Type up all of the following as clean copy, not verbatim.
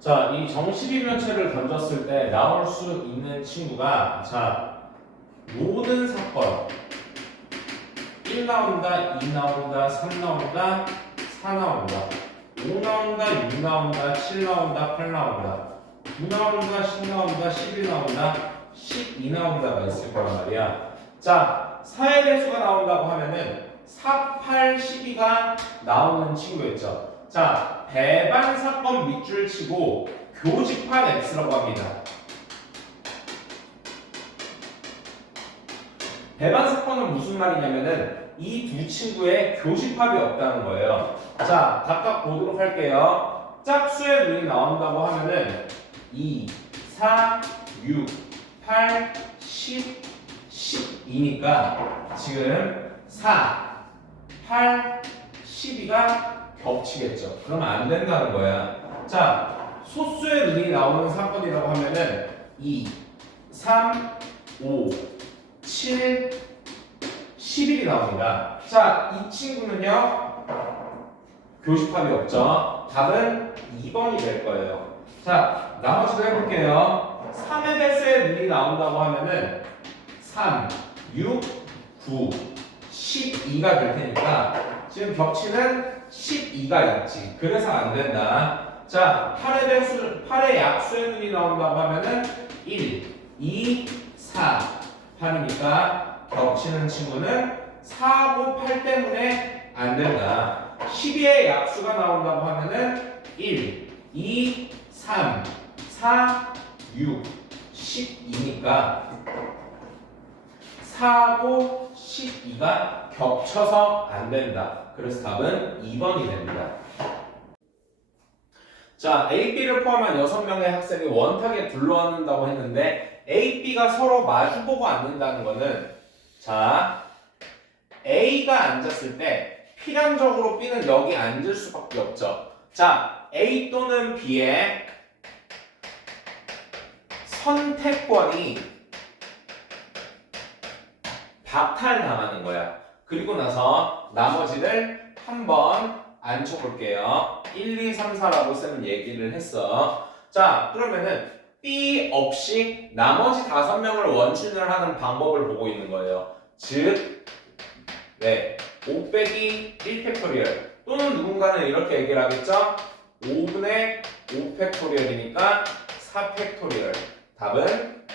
자, 이 정식이면체를 던졌을 때 나올 수 있는 친구가 자, 모든 사건 1 나온다, 2 나온다, 3 나온다, 4 나온다, 5 나온다, 6 나온다, 7 나온다, 8 나온다, 9 나온다, 10 나온다, 11 나온다, 12 나온다가 있을 거란 말이야. 자, 4의 배수가 나온다고 하면은 4, 8, 12가 나오는 친구였죠. 자, 배반 사건 밑줄 치고 교집합 X라고 합니다. 배반 사건은 무슨 말이냐면은 이 두 친구의 교집합이 없다는 거예요. 자, 각각 보도록 할게요. 짝수의 눈이 나온다고 하면은 2, 4, 6, 8, 10, 12니까 지금 4, 8, 12가 겹치겠죠. 그러면 안 된다는 거야. 자, 소수의 눈이 나오는 사건이라고 하면은 2, 3, 5, 7, 11이 나옵니다. 자, 이 친구는요, 교집합이 없죠. 답은 2번이 될 거예요. 자, 나머지도 해볼게요. 3의 배수의 눈이 나온다고 하면은 3, 6, 9, 12가 될 테니까 지금 겹치는 12가 있지. 그래서 안 된다. 자, 8의 약수의 눈이 나온다고 하면은 1, 2, 4, 8이니까 겹치는 친구는 4하고 8 때문에 안 된다. 12의 약수가 나온다고 하면은 1, 2, 3, 4, 6, 12니까 4하고 12가 겹쳐서 안 된다. 그래서 답은 2번이 됩니다. 자, A, B를 포함한 6명의 학생이 원탁에 둘러앉는다고 했는데 A, B가 서로 마주보고 앉는다는 거는 자, A가 앉았을 때 필연적으로 B는 여기 앉을 수밖에 없죠. 자, A 또는 B의 선택권이 박탈당하는 거야. 그리고 나서 나머지를 한번 앉혀볼게요. 1, 2, 3, 4라고 쓰는 얘기를 했어. 자, 그러면은 B 없이 나머지 5명을 원춘을 하는 방법을 보고 있는 거예요. 즉, 네, 5 빼기 1 팩토리얼 또는 누군가는 이렇게 얘기를 하겠죠? 5분의 5 팩토리얼이니까 4 팩토리얼. 답은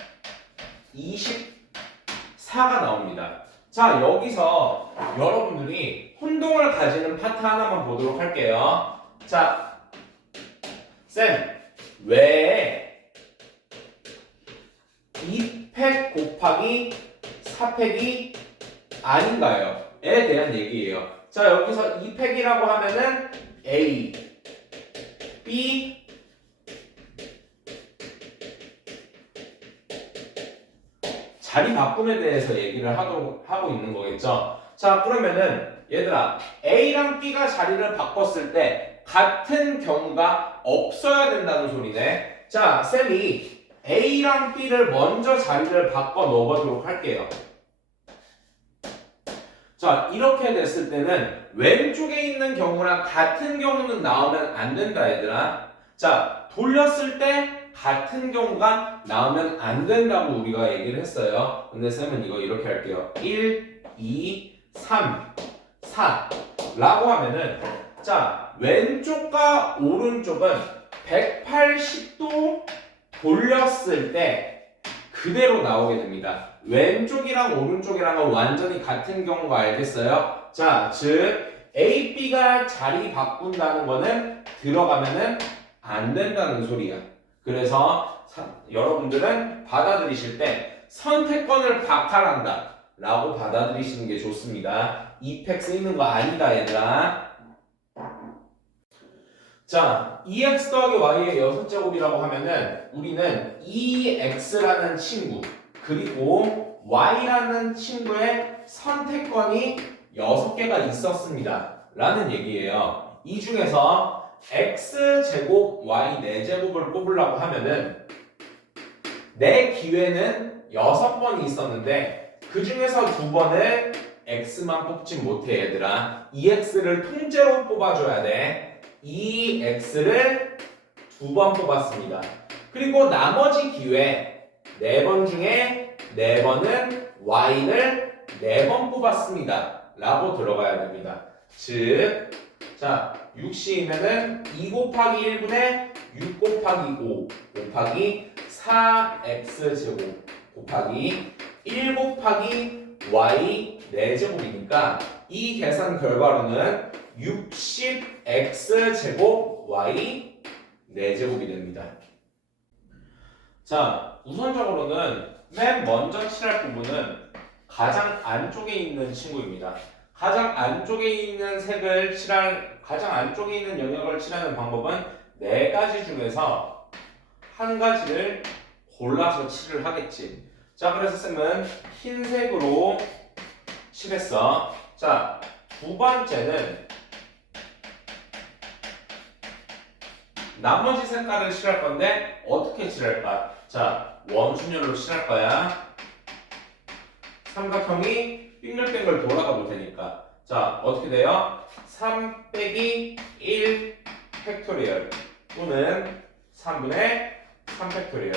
24가 나옵니다. 자, 여기서 여러분들이 혼동을 가지는 파트 하나만 보도록 할게요. 자, 쌤, 왜 2팩 곱하기 4팩이 아닌가요? 에 대한 얘기예요. 자, 여기서 2팩이라고 하면은 A, B, 자리 바꿈에 대해서 얘기를 하고 있는 거겠죠. 자, 그러면은 얘들아, A랑 B가 자리를 바꿨을 때 같은 경우가 없어야 된다는 소리네. 자, 쌤이 A랑 B를 먼저 자리를 바꿔 넣어보도록 할게요. 자, 이렇게 됐을 때는 왼쪽에 있는 경우랑 같은 경우는 나오면 안 된다, 얘들아. 자, 돌렸을 때 같은 경우가 나오면 안 된다고 우리가 얘기를 했어요. 근데 쌤은 이거 이렇게 할게요. 1, 2, 3, 4 라고 하면은 자, 왼쪽과 오른쪽은 180도 돌렸을 때 그대로 나오게 됩니다. 왼쪽이랑 오른쪽이랑은 완전히 같은 경우가 알겠어요? 자, 즉 A, B가 자리 바꾼다는 거는 들어가면은 안 된다는 소리야. 그래서 여러분들은 받아들이실 때 선택권을 박탈한다 라고 받아들이시는 게 좋습니다. 이팩 쓰이는 거 아니다, 얘들아. 자, 2x 더하기 y의 6제곱이라고 하면은 우리는 2x라는 친구 그리고 y라는 친구의 선택권이 6개가 있었습니다 라는 얘기예요. 이 중에서 x제곱 y 4제곱을 뽑으려고 하면은 내 기회는 6번이 있었는데 그 중에서 2번을 x만 뽑지 못해, 얘들아. 2x를 통째로 뽑아줘야 돼. 2x를 두 번 뽑았습니다. 그리고 나머지 기회 4번 중에 4번은 y를 4번 뽑았습니다. 라고 들어가야 됩니다. 즉, 자, 60이면은 2 곱하기 1분의 6 곱하기 5 곱하기 4x제곱 곱하기 1 곱하기 y 4제곱이니까 이 계산 결과로는 60x제곱 y 4제곱이 됩니다. 자, 우선적으로는 맨 먼저 칠할 부분은 가장 안쪽에 있는 친구입니다. 가장 안쪽에 있는 가장 안쪽에 있는 영역을 칠하는 방법은 4가지 중에서 한 가지를 골라서 칠을 하겠지. 자, 그래서 쌤은 흰색으로 칠했어. 자, 두 번째는 나머지 색깔을 칠할 건데 어떻게 칠할까? 자, 원순열로 칠할 거야. 삼각형이 빙글빙글 돌아가도 되니까. 자, 어떻게 돼요? 3 빼기 1 팩토리얼 또는 3분의 3 팩토리얼.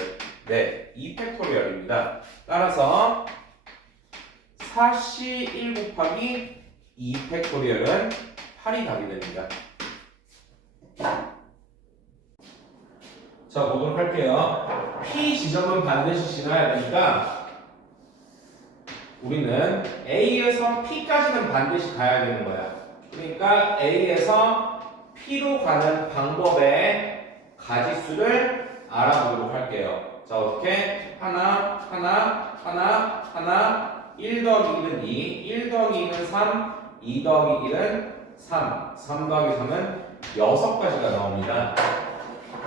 네, 2 팩토리얼입니다. 따라서 4C 1 곱하기 2 팩토리얼은 8이 답이 됩니다. 자, 보도록 할게요. P 지점은 반드시 지나야 되니까 우리는 A에서 P까지는 반드시 가야 되는 거야. 그러니까 A에서 P로 가는 방법의 가지수를 알아보도록 할게요. 자, 어떻게? 하나, 1 더하기 1은 2, 1 더하기 2는 3, 2 더하기 1은 3, 3 더하기 3은 6가지가 나옵니다.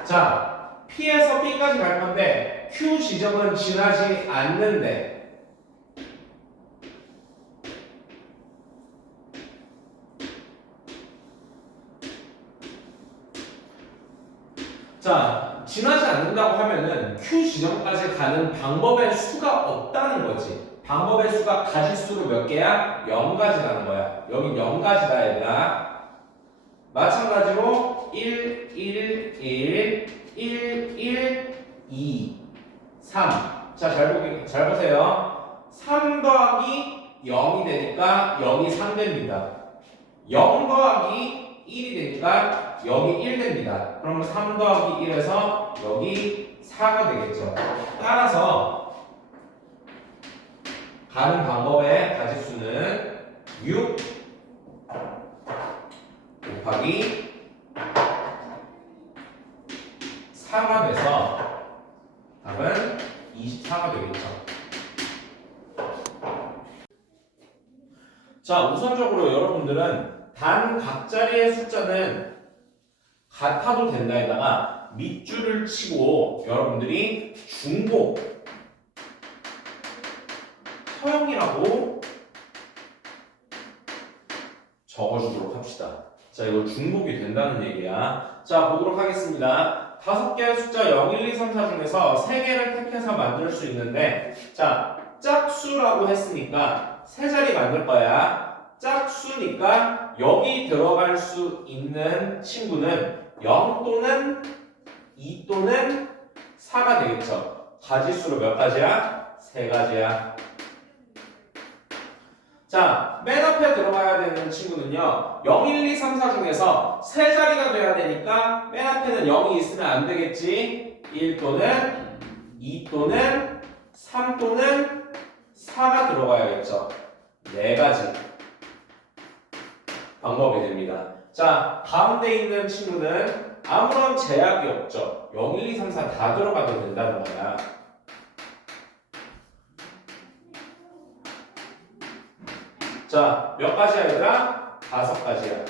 자, P에서 P까지 갈 건데 Q 지점은 지나지 않는데 자, 지나지 않는다고 하면은 Q 지점까지 가는 방법의 수가 없다는 거지. 방법의 수가 가지수로 몇 개야? 0가지라는 거야. 여기 0가지다 얘들아. 마찬가지로 1, 1, 1, 1, 1, 2, 3. 자, 잘 보세요. 3 더하기 0이 되니까 0이 3 됩니다. 0 더하기 1이 되니까 여기 1 됩니다. 그러면 3 더하기 1에서 여기 4가 되겠죠. 따라서 가는 방법의 가지수는 6 곱하기 4가 돼서 답은 24가 되겠죠. 자, 우선적으로 여러분들은 단 각자리의 숫자는 같아도 된다에다가 밑줄을 치고 여러분들이 중복 허용이라고 적어주도록 합시다. 자, 이거 중복이 된다는 얘기야. 자, 보도록 하겠습니다. 5개의 숫자 0, 1, 2, 3, 4 중에서 3개를 택해서 만들 수 있는데, 자, 짝수라고 했으니까 세 자리 만들 거야. 짝수니까 여기 들어갈 수 있는 친구는 0 또는 2 또는 4가 되겠죠. 가지수로 몇 가지야? 3가지야. 자, 맨 앞에 들어가야 되는 친구는요 0, 1, 2, 3, 4 중에서 세 자리가 돼야 되니까 맨 앞에는 0이 있으면 안 되겠지. 1 또는 2 또는 3 또는 4가 들어가야겠죠. 4가지 방법이 됩니다. 자, 가운데 있는 친구는 아무런 제약이 없죠. 0, 1, 2, 3, 4 다 들어가도 된다는 거야. 자, 몇 가지야 얘들아? 5가지야.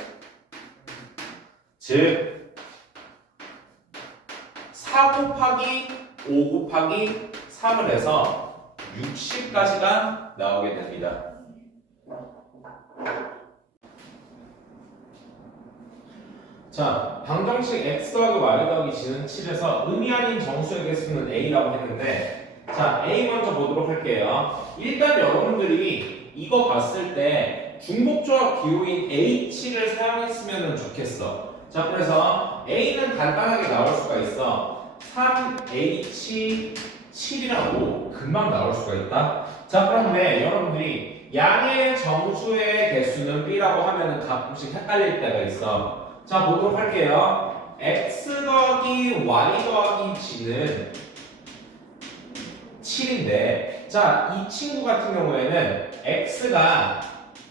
즉 4 곱하기 5 곱하기 3을 해서 60가지가 나오게 됩니다. 자, 방정식 x 더하기 y 더하기 g는 7에서 의미 아닌 정수의 개수는 a라고 했는데, 자, a 먼저 보도록 할게요. 일단 여러분들이 이거 봤을 때 중복조합 기호인 H를 사용했으면 좋겠어. 자, 그래서 A는 간단하게 나올 수가 있어. 3H7이라고 금방 나올 수가 있다. 자, 그런데 여러분들이 양의 정수의 개수는 B라고 하면은 가끔씩 헷갈릴 때가 있어. 자, 보도록 할게요. X 더하기 Y 더하기 G는 7인데, 자, 이 친구 같은 경우에는 X가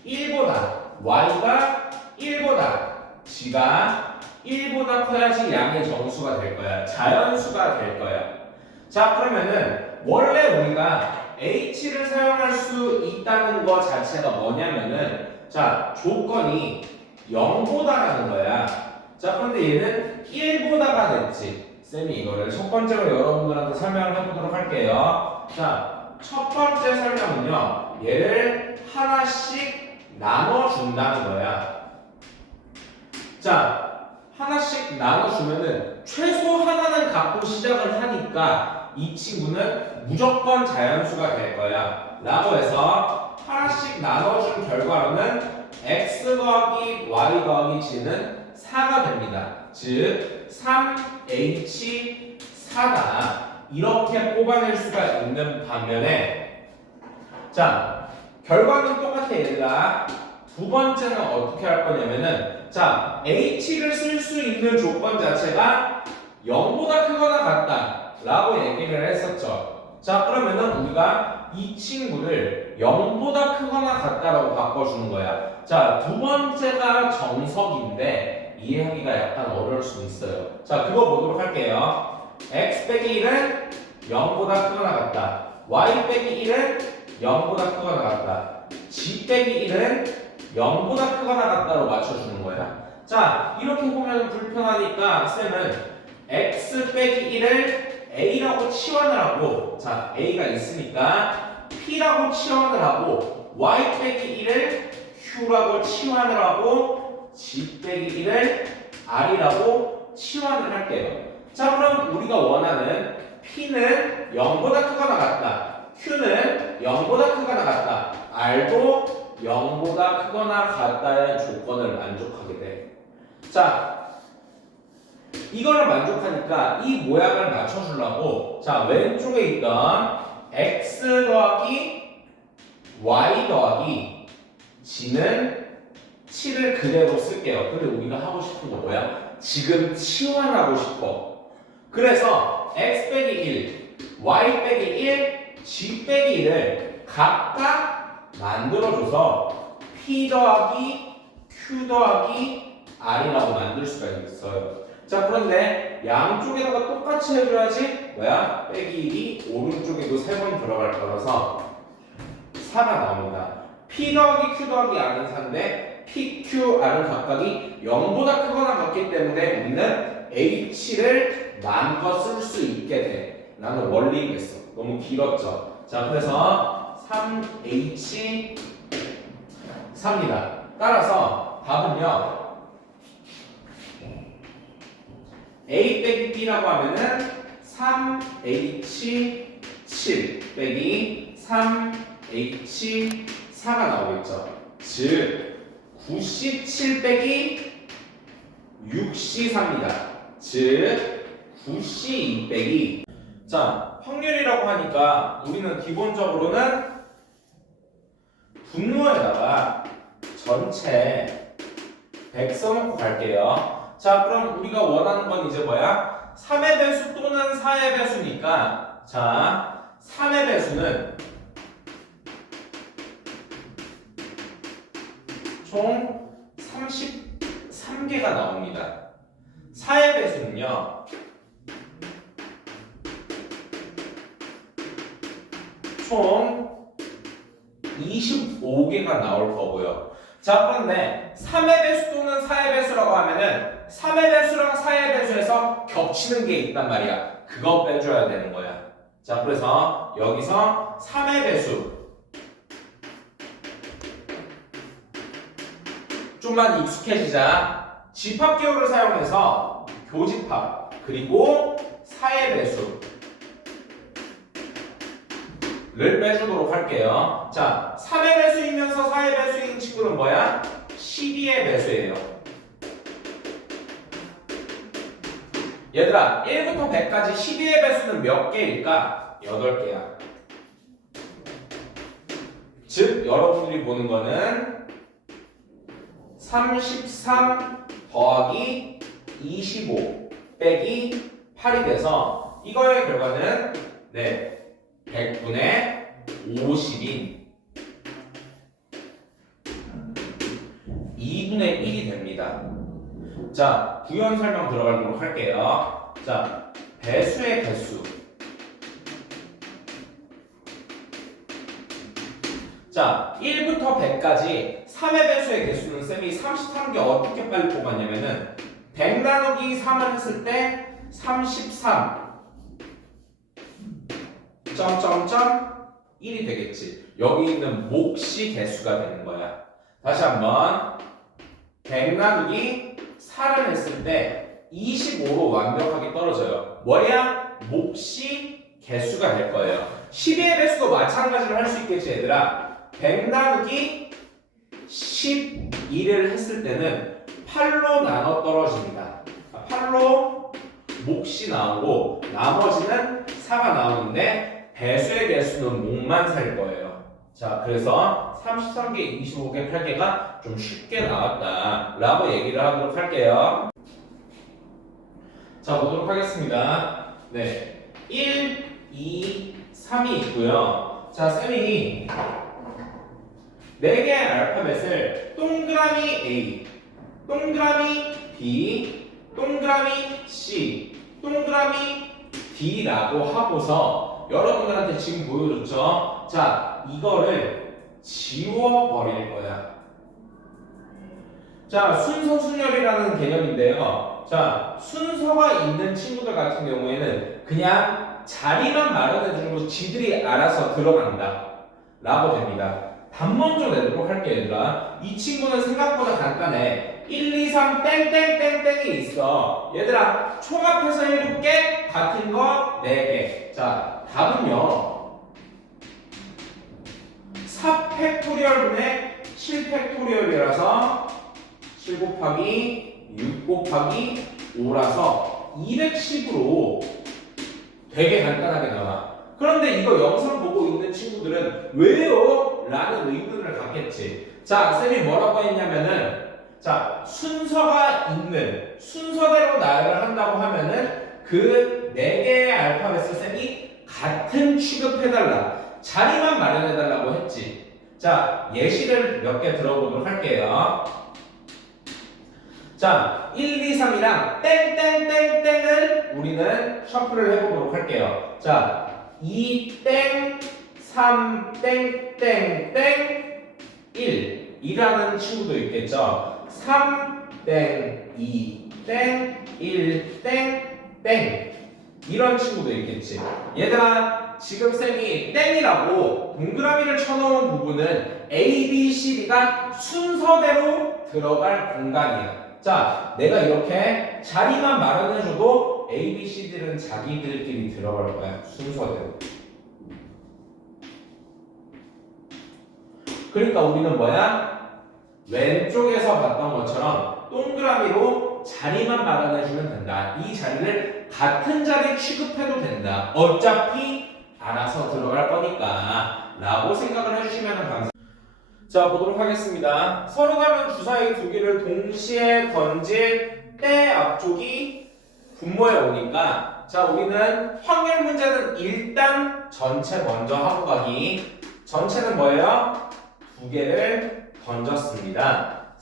1보다, Y가 1보다, G가 1보다 커야지 양의 정수가 될 거야. 자연수가 될 거야. 자, 그러면은 원래 우리가 H를 사용할 수 있다는 거 자체가 뭐냐면은, 자, 조건이 0보다라는 거야. 자, 그런데 얘는 1보다가 됐지. 쌤이 이거를 첫 번째로 여러분들한테 설명을 해보도록 할게요. 자, 첫 번째 설명은요, 얘를 하나씩 나눠준다는 거야. 자, 하나씩 나눠주면은 최소 하나는 갖고 시작을 하니까 이 친구는 무조건 자연수가 될 거야. 라고 해서 하나씩 나눠준 결과로는 x 더하기 y 더하기 g는 4가 됩니다. 즉 3h4다. 이렇게 뽑아낼 수가 있는 반면에, 자, 결과는 똑같아 얘들아. 두 번째는 어떻게 할 거냐면은, 자, h를 쓸 수 있는 조건 자체가 0보다 크거나 같다 라고 얘기를 했었죠. 자, 그러면은 우리가 이 친구를 0보다 크거나 같다라고 바꿔주는 거야. 자, 두 번째가 정석인데 이해하기가 약간 어려울 수 있어요. 자, 그거 보도록 할게요. x 빼기 1은 0보다 크거나 같다. y 빼기 1은 0보다 크거나 같다. g 빼기 1은 0보다 크거나 같다로 맞춰주는 거야. 자, 이렇게 보면 불편하니까 쌤은 x 빼기 1을 a라고 치환을 하고, 자, a가 있으니까 p라고 치환을 하고, y 빼기 1을 q라고 치환을 하고, g 빼기 1을 r이라고 치환을 할게요. 자, 그럼 우리가 원하는 p는 0보다 크거나 같다, q는 0보다 크거나 같다, r도 0보다 크거나 같다의 조건을 만족하게 돼. 자, 이거를 만족하니까 이 모양을 맞춰주려고, 자, 왼쪽에 있던 x 더하기 y 더하기 g는 7을 그대로 쓸게요. 근데 우리가 하고 싶은 거 뭐야? 지금 치환하고 싶어. 그래서 x 빼기 1, y 빼기 1, g 빼기 1을 각각 만들어줘서 p 더하기 q 더하기 r이라고 만들 수가 있어요. 자, 그런데 양쪽에다가 똑같이 해줘야지 뭐야? 빼기 1이 오른쪽에도 3번 들어갈 거라서 4가 나옵니다. p 더하기 q 더하기 r은 4인데 p, q, r은 각각이 0보다 크거나 같기 때문에 우리는 h를 마음껏 쓸 수 있게 돼. 라는 원리가 있어. 너무 길었죠. 자, 그래서 3h4입니다. 따라서 답은요, a 빼기 b라고 하면은 3h7 빼기 3h4가 나오겠죠. 즉 9c7 빼기 6c4입니다. 즉 9c2 빼기, 자, 확률이라고 하니까 우리는 기본적으로는 분모에다가 전체 100 써놓고 갈게요. 자, 그럼 우리가 원하는 건 이제 뭐야? 3의 배수 또는 4의 배수니까, 자, 3의 배수는 총 33개가 나옵니다. 4의 배수는요, 총 25개가 나올 거고요. 자, 그런데 3의 배수 또는 4의 배수라고 하면은 3의 배수랑 4의 배수에서 겹치는 게 있단 말이야. 그거 빼줘야 되는 거야. 자, 그래서 여기서 3의 배수 좀만 익숙해지자. 집합기호를 사용해서 교집합 그리고 4의 배수를 빼주도록 할게요. 자, 3의 배수이면서 4의 배수인 친구는 뭐야? 12의 배수예요. 얘들아 1부터 100까지 12의 배수는 몇 개일까? 8개야. 즉 여러분들이 보는 거는 33 더하기 25 빼기 8이 돼서 이거의 결과는 100분의 50인 2분의 1이 됩니다. 자, 부연 설명 들어가도록 할게요. 자, 배수의 개수. 자, 1부터 100까지 3의 배수의 개수는 쌤이 33개 어떻게 빨리 뽑았냐면은 100 나누기 3을 했을 때 33 점점점 1이 되겠지. 여기 있는 몫이 개수가 되는 거야. 다시 한번 100 나누기 4를 했을 때 25로 완벽하게 떨어져요. 뭐야? 몫이 개수가 될 거예요. 12의 배수도 마찬가지로 할 수 있겠지 얘들아. 100 나누기 12를 했을 때는 8로 나눠 떨어집니다. 8로 몫이 나오고 나머지는 4가 나오는데 배수의 개수는 몫만 살 거예요. 자, 그래서 33개, 25개, 8개가 좀 쉽게 나왔다 라고 얘기를 하도록 할게요. 자, 보도록 하겠습니다. 1, 2, 3이 있고요. 자, 쌤이 4개의 알파벳을 동그라미 A, 동그라미 B, 동그라미 C, 동그라미 D라고 하고서 여러분들한테 지금 보여줬죠? 자, 이거를 지워버릴 거야. 자, 순서 순열이라는 개념인데요. 자, 순서가 있는 친구들 같은 경우에는 그냥 자리만 마련해주고 지들이 알아서 들어간다 라고 됩니다. 답 먼저 내도록 할게요 얘들아. 이 친구는 생각보다 간단해. 1, 2, 3 땡땡땡땡이 있어. 얘들아 총합해서 7개 같은 거 4개. 자, 답은요 4팩토리얼분의 7팩토리얼이라서 7 곱하기 6 곱하기 5라서 210으로 되게 간단하게 나와. 그런데 이거 영상 보고 있는 친구들은 왜요? 라는 의문을 갖겠지. 자, 쌤이 뭐라고 했냐면은 자, 순서가 있는 순서대로 나열을 한다고 하면은 그 4개의 알파벳을 쌤이 같은 취급해달라. 자리만 마련해달라고 했지. 자, 예시를 몇 개 들어보도록 할게요. 자, 1, 2, 3이랑 땡땡땡땡을 우리는 셔플을 해보도록 할게요. 자, 2 땡, 3 땡, 땡, 땡, 1 이라는 친구도 있겠죠. 3 땡, 2 땡, 1 땡, 땡 이런 친구도 있겠지. 얘들아 지금 쌤이 땡이라고 동그라미를 쳐놓은 부분은 A, B, C, D가 순서대로 들어갈 공간이야. 자, 내가 이렇게 자리만 마련해줘도 A, B, C, D는 자기들끼리 들어갈 거야. 순서대로. 그러니까 우리는 뭐야? 왼쪽에서 봤던 것처럼 동그라미로 자리만 마련해주면 된다. 이 자리를 같은 자리 취급해도 된다. 어차피 알아서 들어갈 거니까 라고 생각을 해주시면 감사합니다. 자, 보도록 하겠습니다. 서로 다른 주사위 2개를 동시에 던질 때 앞쪽이 분모에 오니까 자, 우리는 확률 문제는 일단 전체 먼저 하고 가기. 전체는 뭐예요? 2개를 던졌습니다.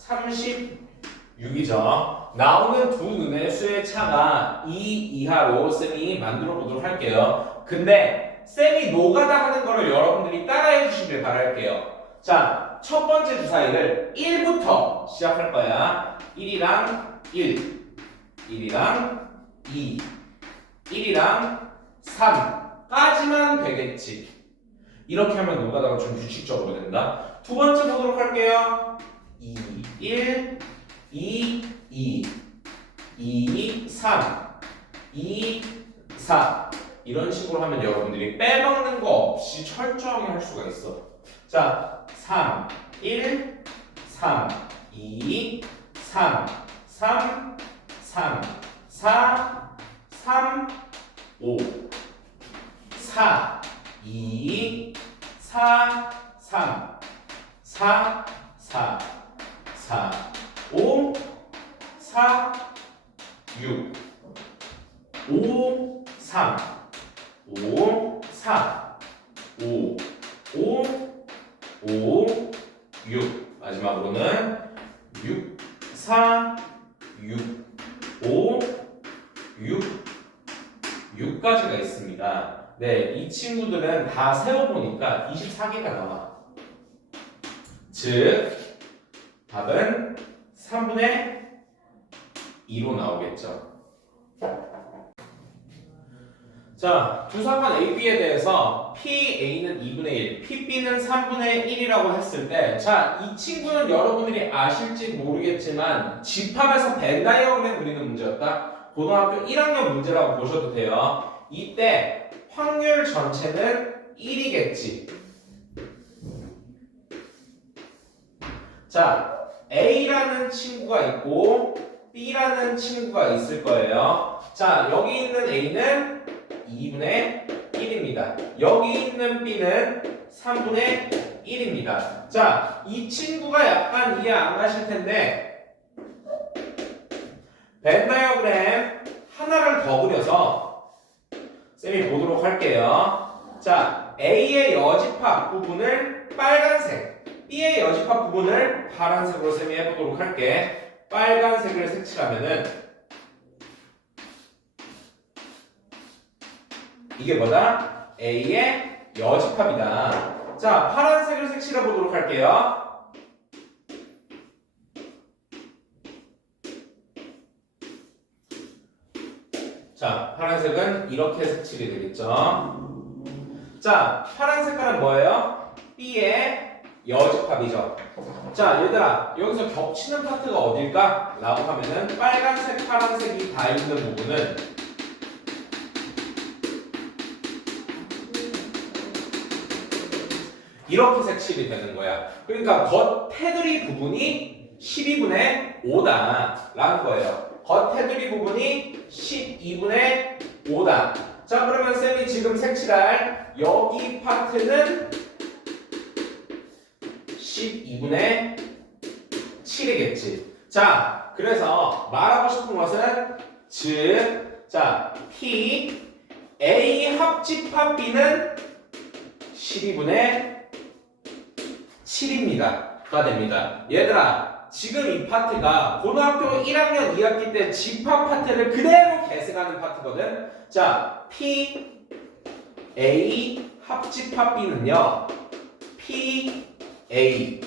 36이죠. 나오는 두 눈의 수의 차가 2 이하로 쌤이 만들어 보도록 할게요. 근데 쌤이 노가다 하는 거를 여러분들이 따라해 주시길 바랄게요. 자, 첫 번째 주사위를 1부터 시작할 거야. 1이랑 1, 1이랑 2, 1이랑 3까지만 되겠지. 이렇게 하면 노가다가 좀 규칙적으로 된다. 두 번째 보도록 할게요. 2, 1, 2, 2, 2, 3, 2, 4 이런 식으로 하면 여러분들이 빼먹는 거 없이 철저하게 할 수가 있어. 자, 3, 1, 3, 2, 3, 3, 3, 4, 3, 5, 4, 2, 4, 3, 4, 4, 4, 5, 4, 6, 5, 3, 5, 4, 5, 5, 5, 6. 마지막으로는 6, 4, 6, 5, 6, 6까지가 있습니다. 네, 이 친구들은 다 세어보니까 24개가 나와. 즉, 답은 3분의 2로 나오겠죠. 자, 두사관 AB에 대해서 PA는 2분의 1, PB는 3분의 1이라고 했을 때, 자, 이 친구는 여러분들이 아실지 모르겠지만 집합에서 벤 다이어그램 그리는 문제였다. 고등학교 1학년 문제라고 보셔도 돼요. 이때 확률 전체는 1이겠지. 자, A라는 친구가 있고 B라는 친구가 있을 거예요. 자, 여기 있는 A는 2분의 1입니다. 여기 있는 B는 3분의 1입니다. 자, 이 친구가 약간 이해 안 가실 텐데 벤 다이어그램 하나를 더 그려서 쌤이 보도록 할게요. 자, A의 여집합 부분을 빨간색, B의 여집합 부분을 파란색으로 쌤이 해보도록 할게. 빨간색을 색칠하면은 이게 뭐다? A의 여집합이다. 자, 파란색을 색칠해 보도록 할게요. 자, 파란색은 이렇게 색칠이 되겠죠. 자, 파란 색깔은 뭐예요? B의 여집합이죠. 자, 얘들아, 여기서 겹치는 파트가 어딜까? 라고 하면은 빨간색, 파란색이 다 있는 부분은 이렇게 색칠이 되는 거야. 그러니까 겉 테두리 부분이 12분의 5다 라는 거예요. 겉 테두리 부분이 12분의 5다. 자, 그러면 쌤이 지금 색칠할 여기 파트는 12분의 7이겠지. 자, 그래서 말하고 싶은 것은 즉, 자, P A 합집합 B는 12분의 7입니다.가 됩니다. 얘들아, 지금 이 파트가 고등학교 1학년 2학기 때 집합 파트를 그대로 계승하는 파트거든. 자, P A 합집합 B는요, P A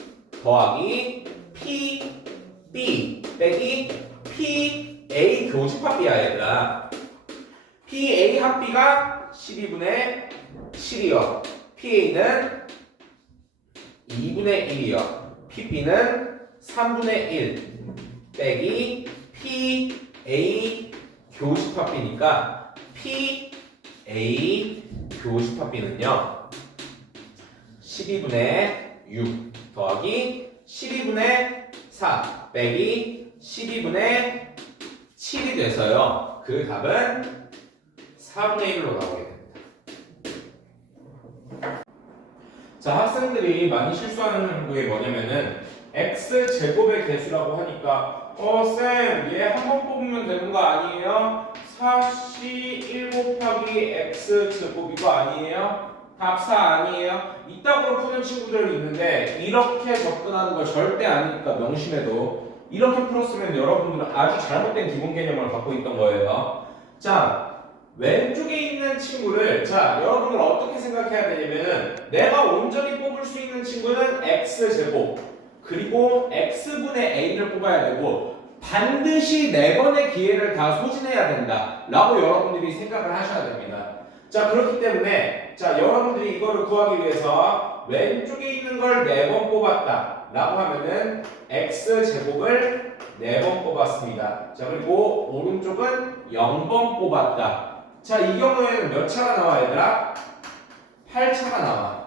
더하기 P B 빼기 P A 교집합 B야, 얘들아. P A 합 B가 12분의 7이요. P A는 2분의 1이요. PB는 3분의 1 빼기 PA 교집합 B니까 PA 교집합 B는요 12분의 6 더하기 12분의 4 빼기 12분의 7이 돼서요. 그 답은 4분의 1로 나오게 됩니다. 자, 학생들이 많이 실수하는 게 뭐냐면은 x제곱의 개수라고 하니까 쌤, 얘 한 번 뽑으면 되는 거 아니에요? 4c 1 곱하기 x제곱 이거 아니에요? 답 4 아니에요? 이따구로 푸는 친구들이 있는데 이렇게 접근하는 거 절대 아니니까 명심해도 이렇게 풀었으면 여러분들은 아주 잘못된 기본 개념을 갖고 있던 거예요. 자, 왼쪽에 있는 친구를 자 여러분들 어떻게 생각해야 되냐면은 내가 온전히 뽑을 수 있는 친구는 x제곱 그리고 x분의 a를 뽑아야 되고 반드시 4번의 기회를 다 소진해야 된다 라고 여러분들이 생각을 하셔야 됩니다. 자, 그렇기 때문에 자 여러분들이 이거를 구하기 위해서 왼쪽에 있는 걸 4번 뽑았다 라고 하면은 x제곱을 4번 뽑았습니다. 자, 그리고 오른쪽은 0번 뽑았다. 자, 이 경우에는 몇 차가 나와, 얘들아? 8차가 나와.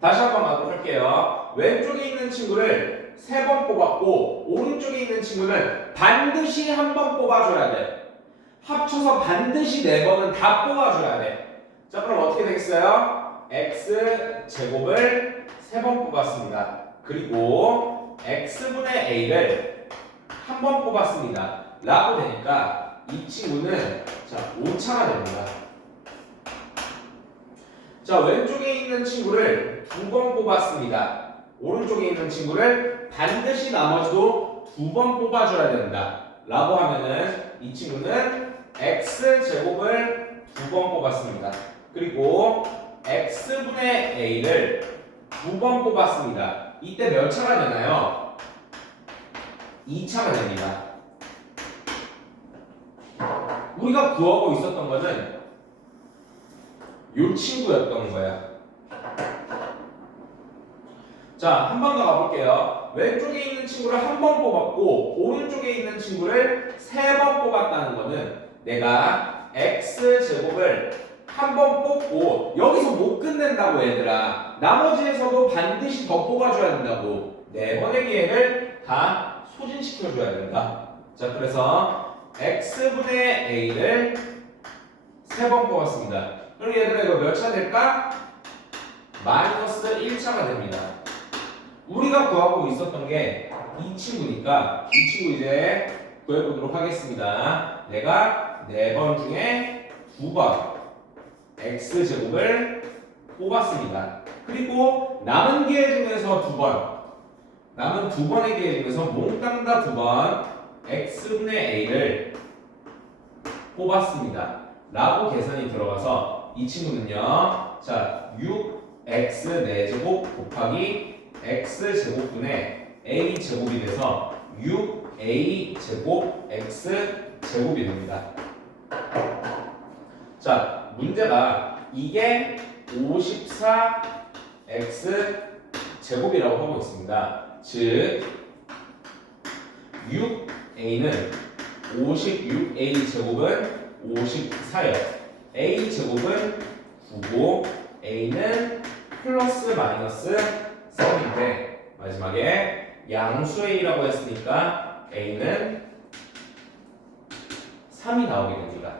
다시 한번 말을 할게요. 왼쪽에 있는 친구를 3번 뽑았고 오른쪽에 있는 친구는 반드시 한 번 뽑아줘야 돼. 합쳐서 반드시 4번은 다 뽑아줘야 돼. 자, 그럼 어떻게 되겠어요? x제곱을 3번 뽑았습니다. 그리고 x분의 a를 한 번 뽑았습니다. 라고 되니까 이 친구는 자 5차가 됩니다. 자, 왼쪽에 있는 친구를 2번 뽑았습니다. 오른쪽에 있는 친구를 반드시 나머지도 2번 뽑아줘야 된다. 라고 하면은 이 친구는 x제곱을 2번 뽑았습니다. 그리고 x분의 a를 2번 뽑았습니다. 이때 몇 차가 되나요? 2차가 됩니다. 우리가 구하고 있었던 거는 이 친구였던 거야. 자, 한 번 더 가볼게요. 왼쪽에 있는 친구를 한 번 뽑았고 오른쪽에 있는 친구를 3번 뽑았다는 거는 내가 x제곱을 한 번 뽑고 여기서 못 끝낸다고 얘들아. 나머지에서도 반드시 더 뽑아줘야 된다고. 4번의 기회를 다 소진시켜줘야 된다. 자, 그래서 x분의 a를 3번 뽑았습니다. 그럼 얘들아 이거 몇 차 될까? 마이너스 1차가 됩니다. 우리가 구하고 있었던 게 이 친구니까 이 친구 이제 구해보도록 하겠습니다. 내가 4번 중에 2번 x제곱을 뽑았습니다. 그리고 남은 기회 중에서 2번 남은 2번의 기회 중에서 몽땅 다 2번 x분의 a를 뽑았습니다. 라고 계산이 들어가서 이 친구는요. 자, 6x 4제곱 곱하기 x제곱분의 a제곱이 돼서 6a제곱 x제곱이 됩니다. 자, 문제가 이게 54x제곱이라고 하고 있습니다. 즉 6a는 56a제곱은 54요. a제곱은 9고 a는 플러스 마이너스 3인데 마지막에 양수 a라고 했으니까 a는 3이 나오게 됩니다.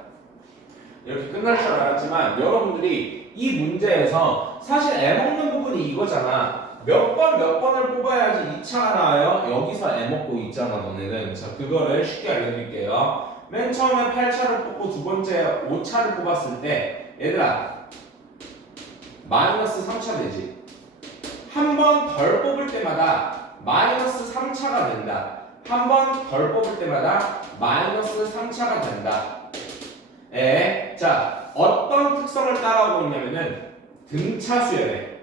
이렇게 끝날 줄 알았지만 여러분들이 이 문제에서 사실 애먹는 부분이 이거잖아. 몇 번을 뽑아야지 2차가 나와요. 여기서 애먹고 있잖아 너네는. 자, 그거를 쉽게 알려드릴게요. 맨 처음에 8차를 뽑고 두 번째 5차를 뽑았을 때 얘들아 마이너스 3차 되지. 한 번 덜 뽑을 때마다 마이너스 3차가 된다. 한 번 덜 뽑을 때마다 마이너스 3차가 된다. 자, 어떤 특성을 따라오고 있냐면은 등차수열에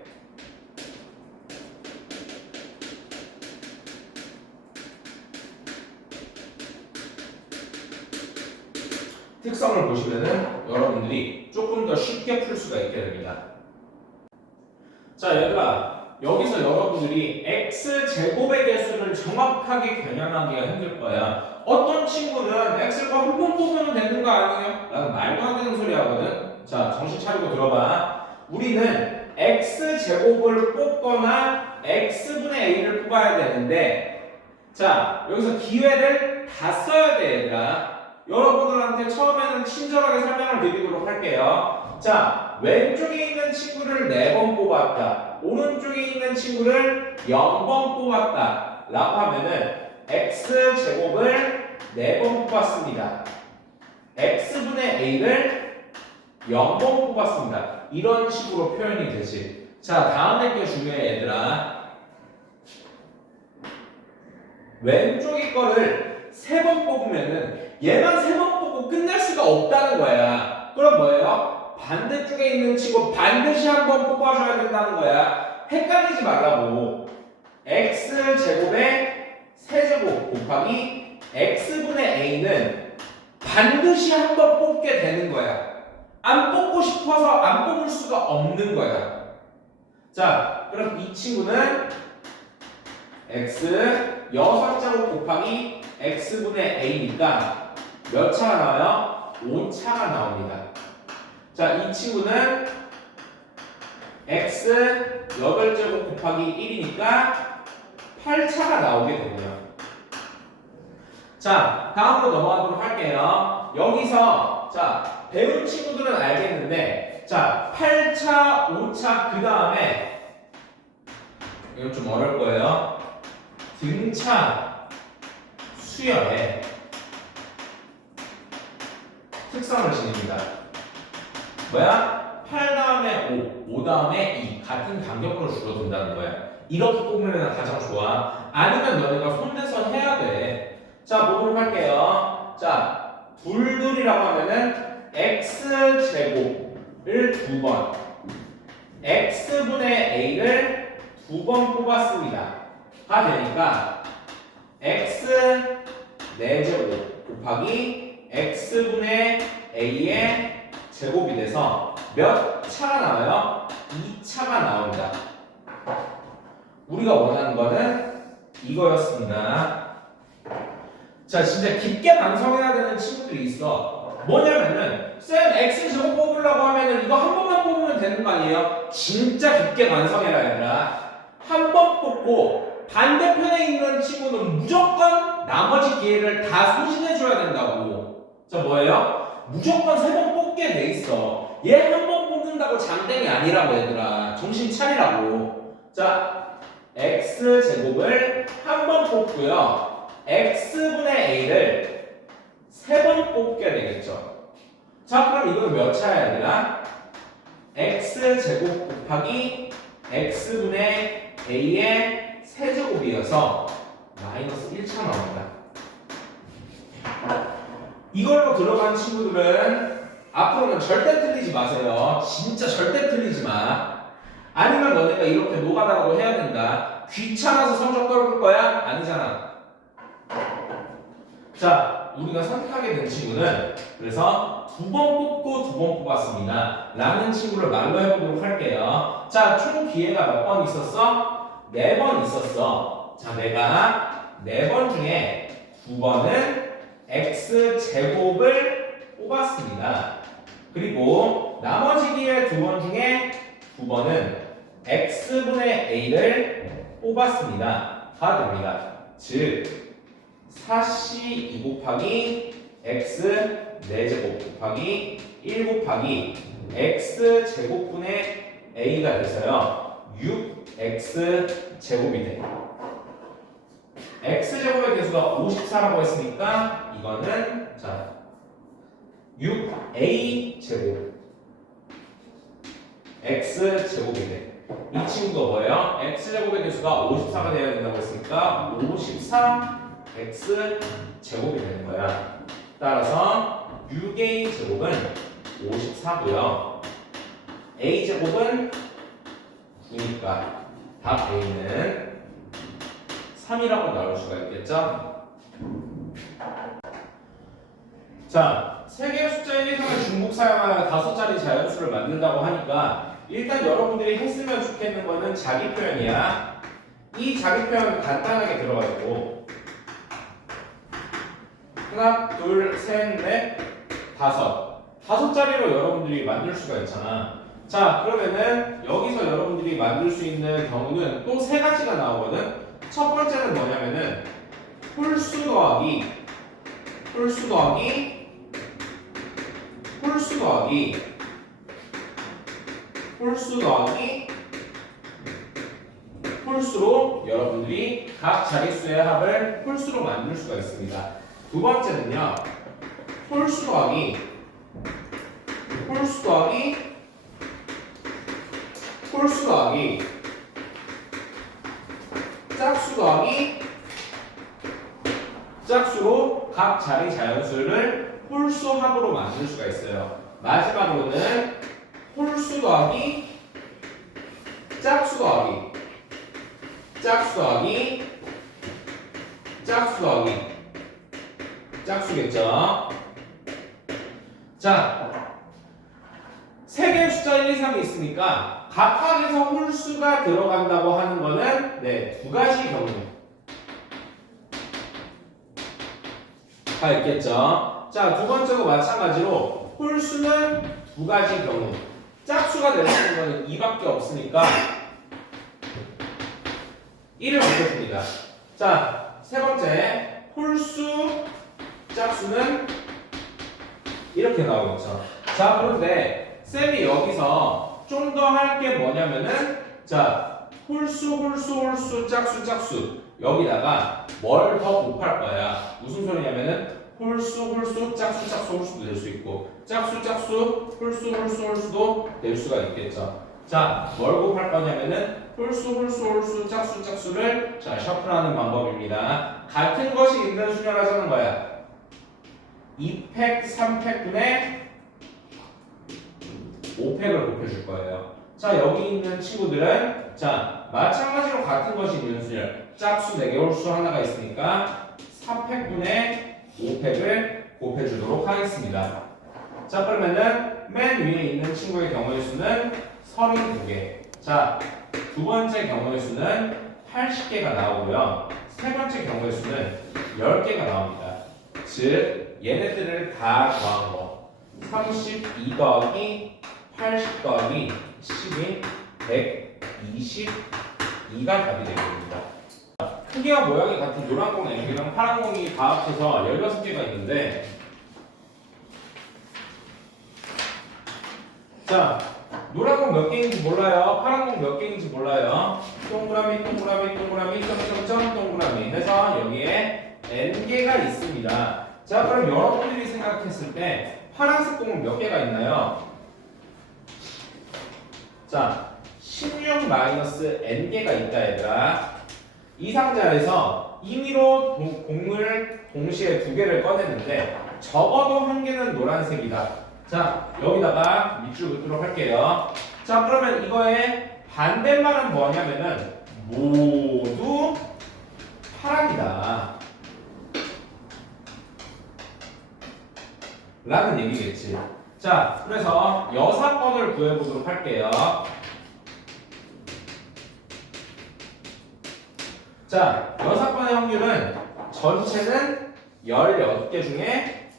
특성을 보시면은 여러분들이 조금 더 쉽게 풀 수가 있게 됩니다. 자, 얘들아 여기서 여러분들이 x제곱의 개수를 정확하게 겨냥하기가 힘들 거야. 어떤 친구는 x를 한 번 뽑으면 되는 거 아니에요? 나는 말도 안 되는 소리 하거든. 자, 정신 차리고 들어봐. 우리는 x제곱을 뽑거나 x분의 a를 뽑아야 되는데 자, 여기서 기회를 다 써야 돼 얘들아. 여러분들한테 처음에는 친절하게 설명을 드리도록 할게요. 자, 왼쪽에 있는 친구를 4번 뽑았다. 오른쪽에 있는 친구를 0번 뽑았다. 라고 하면은 x제곱을 4번 뽑았습니다. x분의 a를 0번 뽑았습니다. 이런 식으로 표현이 되지. 자, 다음에 게 중요해 얘들아. 왼쪽의 거를 3번 뽑으면은 얘만 3번 뽑고 끝날 수가 없다는 거야. 그럼 뭐예요? 반대쪽에 있는 친구 반드시 한번 뽑아줘야 된다는 거야. 헷갈리지 말라고. x제곱의 세제곱 곱하기 x분의 a는 반드시 한번 뽑게 되는 거야. 안 뽑고 싶어서 안 뽑을 수가 없는 거야. 자, 그럼 이 친구는 x 6제곱 곱하기 x분의 a니까 몇 차가 나와요? 5차가 나옵니다. 자, 이 친구는 x 8제곱 곱하기 1이니까 8차가 나오게 되네요. 자, 다음으로 넘어가도록 할게요. 여기서 자 배운 친구들은 알겠는데 자 8차, 5차 그 다음에 이거 좀 어려울 거예요. 등차 수열의 특성을 지닙니다. 뭐야? 8 다음에 5, 5 다음에 2 같은 간격으로 줄어든다는 거야. 이렇게 꼽으면 가장 좋아. 아니면 너네가 손대서 해야 돼. 자, 보도록 할게요. 자, 둘둘이라고 하면은 x제곱을 2번, x분의 a를 2번 뽑았습니다. 가 되니까 x 4제곱 곱하기 x분의 a의 제곱이 돼서 몇 차가 나와요? 2차가 나옵니다. 우리가 원하는 거는 이거였습니다. 자, 진짜 깊게 반성해야 되는 친구들이 있어. 뭐냐면은 쌤 x제곱 뽑으려고 하면은 이거 한 번만 뽑으면 되는 거 아니에요? 진짜 깊게 반성해라 얘들아. 한 번 뽑고 반대편에 있는 친구는 무조건 나머지 기회를 다 소진해줘야 된다고. 자, 뭐예요? 무조건 3번 뽑게 돼 있어. 얘 한 번 뽑는다고 장땡이 아니라고 얘들아. 정신 차리라고. 자, x제곱을 한 번 뽑고요. x분의 a를 3번 뽑게 되겠죠. 자, 그럼 이건 몇 차야 얘들아? x제곱 곱하기 x분의 a의 세제곱이어서 마이너스 1차 나옵니다. 이걸로 들어간 친구들은 앞으로는 절대 틀리지 마세요. 진짜 절대 틀리지 마. 아니면 너네가 이렇게 노가다라고 해야 된다. 귀찮아서 성적 떨굴 거야? 아니잖아. 자, 우리가 선택하게 된 친구는 그래서 2번 뽑고 2번 뽑았습니다. 라는 친구를 말로 해보도록 할게요. 자, 총 기회가 몇 번 있었어? 4번 있었어. 자, 내가 4번 중에 2번은 x제곱을 뽑았습니다. 그리고 나머지 기회 2번 중에 2번은 x분의 a를 뽑았습니다. 가 됩니다. 즉 4c 2 곱하기 x 4제곱 곱하기 1 곱하기 x제곱분의 a가 돼서요 6x제곱이 돼. x제곱의 개수가 54라고 했으니까 이거는 자 6a제곱 x제곱이 돼. 이 친구가 뭐예요? x제곱의 개수가 54가 되어야 된다고 했으니까 54x제곱이 되는 거야. 따라서 6a제곱은 54고요. a제곱은 9니까 답 a는 3이라고 나올 수가 있겠죠? 자, 세 개의 숫자 1, 2, 3을 중복 사용하여 5자리 자연수를 만든다고 하니까 일단 여러분들이 했으면 좋겠는 거는 자기 표현이야. 이 자기 표현 간단하게 들어가지고 하나, 둘, 셋, 넷, 5자리로 여러분들이 만들 수가 있잖아. 자, 그러면은 여기서 여러분들이 만들 수 있는 경우는 또 3가지가 나오거든. 첫 번째는 뭐냐면은 홀수 더하기 홀수 더하기 홀수 더하기 홀수 더하기 홀수로 여러분들이 각 자릿수의 합을 홀수로 만들 수가 있습니다. 두 번째는요 홀수 더하기 홀수 더하기 홀수 더하기 짝수 더하기 짝수로 각 자리 자연수를 홀수 합으로 만들 수가 있어요. 마지막으로는 홀수 더하기 짝수 더하기 짝수 더하기 짝수 더하기 짝수겠죠. 자, 3개의 숫자 1, 2, 3이 있으니까 각각에서 홀수가 들어간다고 하는 거는 네, 2가지 경우가 있겠죠. 자, 두 번째도 마찬가지로 홀수는 2가지 경우, 짝수가 될 수 있는 거는 2밖에 없으니까 1을 붙여줍니다. 자, 세 번째 홀수 짝수는 이렇게 나오겠죠. 자, 그런데 쌤이 여기서 좀 더 할 게 뭐냐면은 자, 홀수 짝수 여기다가 뭘 더 곱할 거야. 무슨 소리냐면은 홀수 짝수 홀수도 될 수 있고 짝수 홀수도 될 수가 있겠죠. 자, 뭘 곱할 거냐면은 홀수 짝수를 자, 셔플하는 방법입니다. 같은 것이 있는 수를 하자는 거야. 2팩, 3팩분의 5팩을 곱해줄 거예요. 자, 여기 있는 친구들은 자, 마찬가지로 같은 것이 있는 수열 짝수 4개, 홀수 하나가 있으니까 4팩분의 5팩을 곱해주도록 하겠습니다. 자, 그러면은 맨 위에 있는 친구의 경우의 수는 32개. 자, 두 번째 경우의 수는 80개가 나오고요. 세 번째 경우의 수는 10개가 나옵니다. 즉, 얘네들을 다 더한 거. 32 더하기 80 더하기 10인 122가 답이 되겠습니다. 크기와 모양이 같은 노란 공 N개랑 파란 공이 다 합쳐서 16개가 있는데 자, 노란 공 몇 개인지 몰라요. 파란 공 몇 개인지 몰라요. 동그라미 점점점 동그라미 해서 여기에 N개가 있습니다. 자, 그럼 여러분들이 생각했을 때 파란색 공은 몇 개가 있나요? 자, 16-N개가 있다 얘들아. 이 상자에서 임의로 공을 동시에 두 개를 꺼냈는데 적어도 한 개는 노란색이다. 자, 여기다가 밑줄 긋도록 할게요. 자, 그러면 이거의 반대말은 뭐냐면은 모두 파랑이다 라는 얘기겠지. 자, 그래서 여사건을 구해보도록 할게요. 자, 여사건의 확률은 전체는 16개 중에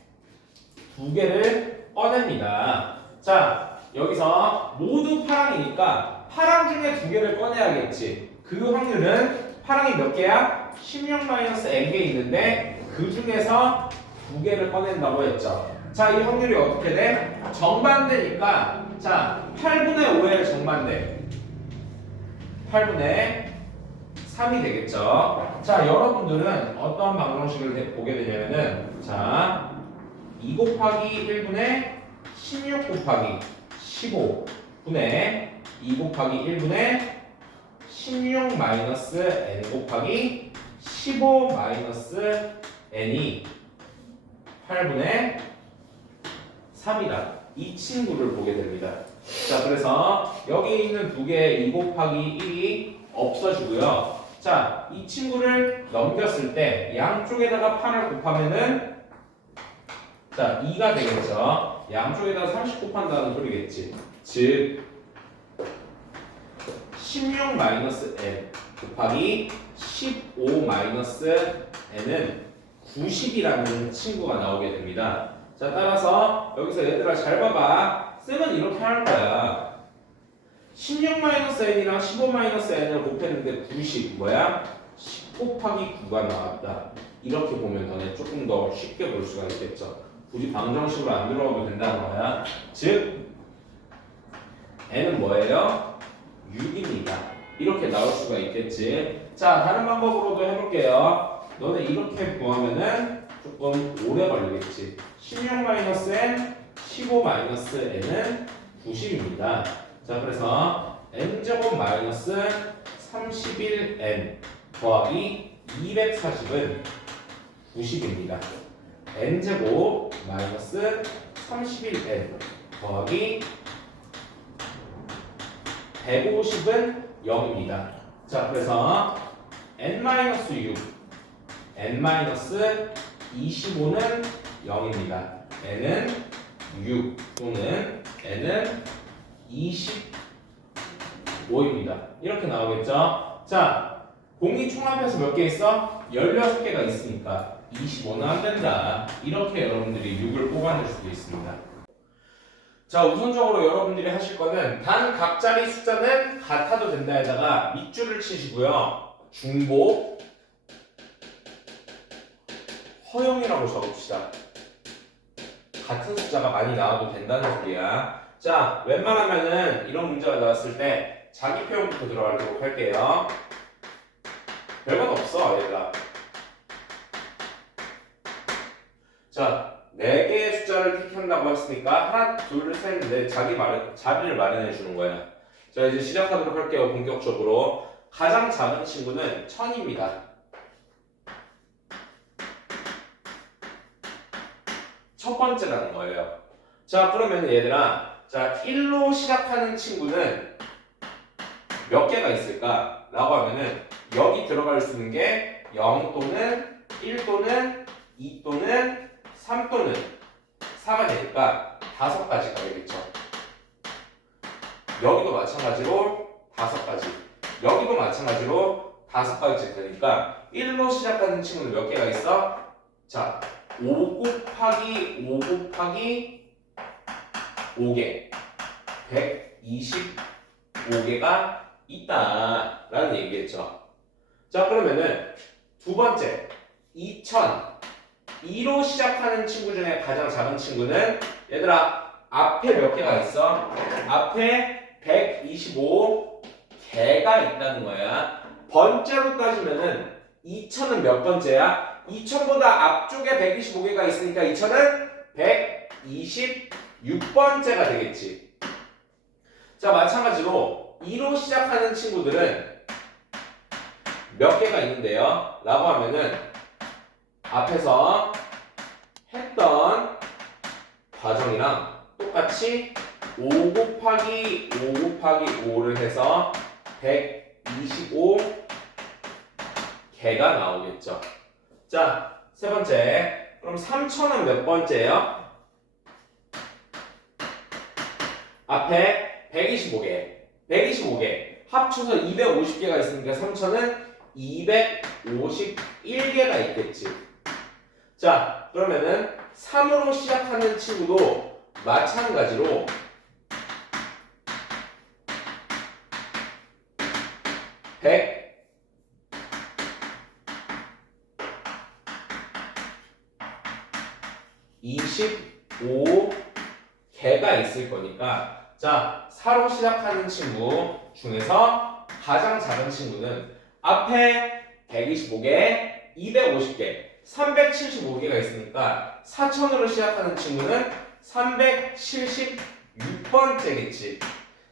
2개를 꺼냅니다. 자, 여기서 모두 파랑이니까 파랑 중에 2개를 꺼내야겠지. 그 확률은 파랑이 몇 개야? 16-N개 있는데 그 중에서 2개를 꺼낸다고 했죠. 자, 이 확률이 어떻게 돼? 정반대니까 자, 8분의 5의 정반대 8분의 3이 되겠죠. 자, 여러분들은 어떤 방정식을 보게 되냐면은 자, 2 곱하기 1분의 16 곱하기 15분의 2 곱하기 1분의 16 마이너스 n 곱하기 15 마이너스 n이 8분의 3이다. 이 친구를 보게 됩니다. 자, 그래서 여기 있는 두 개의 2 곱하기 1이 없어지고요. 자, 이 친구를 넘겼을 때 양쪽에다가 8을 곱하면은 자, 2가 되겠죠. 양쪽에다가 30 곱한다는 소리겠지. 즉 16-n 곱하기 15-n은 90이라는 친구가 나오게 됩니다. 자, 따라서 여기서 얘들아 잘 봐봐. 쌤은 이렇게 할 거야. 16-n이랑 15-n을 곱했는데 90 뭐야? 10 곱하기 9가 나왔다. 이렇게 보면 너네 조금 더 쉽게 볼 수가 있겠죠. 굳이 방정식으로 안 들어가도 된다는 거야. 즉 n은 뭐예요? 6입니다. 이렇게 나올 수가 있겠지. 자, 다른 방법으로도 해볼게요. 너네 이렇게 구하면은 조금 오래 걸리겠지. 16-n, 15-n은 90입니다. 자, 그래서 n제곱 마이너스 31n 더하기 240은 90입니다. n제곱 마이너스 31n 더하기 150은 0입니다. 자, 그래서 n-6, n-25는 0입니다. n은 6 또는 n은 25입니다. 이렇게 나오겠죠? 자, 공이 총합해서 몇 개 있어? 16개가 있으니까 25는 안 된다. 이렇게 여러분들이 6을 뽑아낼 수도 있습니다. 자, 우선적으로 여러분들이 하실 거는 단 각자리 숫자는 같아도 된다에다가 밑줄을 치시고요. 중복, 허용이라고 적읍시다. 같은 숫자가 많이 나와도 된다는 소리야. 자, 웬만하면은 이런 문제가 나왔을 때 자기 표현부터 들어가도록 할게요. 별건 없어, 얘들아. 자, 4개의 숫자를 택한다고 했으니까 하나, 둘, 셋, 넷 자리를 마련해 주는 거야. 자, 이제 시작하도록 할게요. 본격적으로. 가장 작은 친구는 1000입니다. 첫 번째라는 거예요. 자, 그러면 얘들아, 자, 1로 시작하는 친구는 몇 개가 있을까? 라고 하면은 여기 들어갈 수 있는 게 0 또는 1 또는 2 또는 3 또는 4가 되니까 5가지가 되겠죠. 여기도 마찬가지로 5가지. 여기도 마찬가지로 5가지 되니까 1로 시작하는 친구는 몇 개가 있어? 자, 5 곱하기 5 곱하기 5개 125개가 있다라는 얘기겠죠. 자, 그러면은 두 번째 2000 2로 시작하는 친구 중에 가장 작은 친구는 얘들아 앞에 몇 개가 있어? 앞에 125개가 있다는 거야. 번째로 따지면은 2000은 몇 번째야? 2000보다 앞쪽에 125개가 있으니까 2000은 126번째가 되겠지. 자, 마찬가지로 2로 시작하는 친구들은 몇 개가 있는데요? 라고 하면은 앞에서 했던 과정이랑 똑같이 5 곱하기 5 곱하기 5를 해서 125개가 나오겠죠. 자, 세 번째. 그럼 3000은 몇 번째예요? 앞에 125개 합쳐서 250개가 있으니까 3000은 251개가 있겠지. 자, 그러면은 3으로 시작하는 친구도 마찬가지로 125개가 있을 거니까 자, 4로 시작하는 친구 중에서 가장 작은 친구는 앞에 125개, 250개 375개가 있으니까 4000으로 시작하는 친구는 376번째겠지.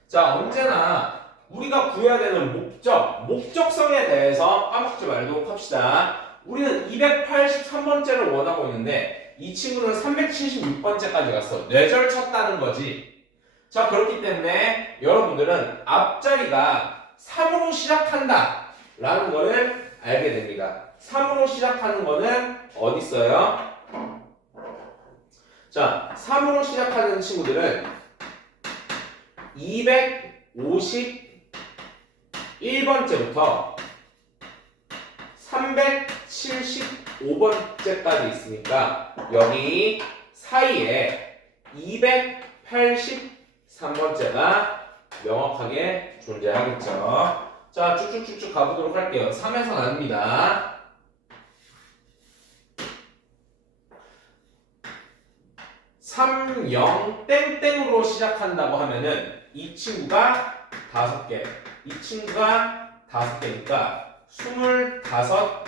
자, 언제나 우리가 구해야 되는 목적성에 대해서 까먹지 말도록 합시다. 우리는 283번째를 원하고 있는데 이 친구는 376번째까지 갔어. 뇌절 쳤다는 거지. 자, 그렇기 때문에 여러분들은 앞자리가 3으로 시작한다 라는 거를 알게 됩니다. 3으로 시작하는 거는 어디 있어요? 자, 3으로 시작하는 친구들은 251번째부터 375번째까지 있으니까 여기 사이에 283번째가 명확하게 존재하겠죠. 자, 쭉쭉쭉쭉 가보도록 할게요. 3에서 나눕니다. 30 땡땡으로 시작한다고 하면은 이 친구가 5개, 이 친구가 5개니까 25개가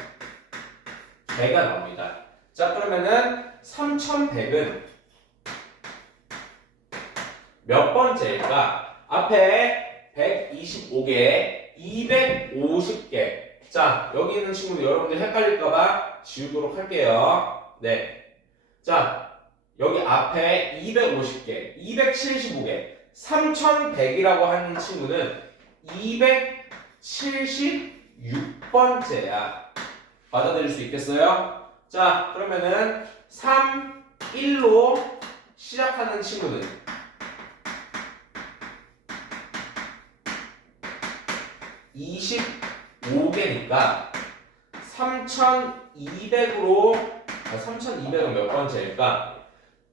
나옵니다. 자, 그러면은 3100은 몇 번째일까? 앞에 125개, 250개. 자, 여기 있는 친구들 여러분들 헷갈릴까봐 지우도록 할게요. 네. 자, 여기 앞에 250개, 275개, 3100이라고 하는 친구는 276번째야. 받아들일 수 있겠어요? 자, 그러면은 3, 1로 시작하는 친구는 25개니까 3200으로 3200은 몇 번째일까?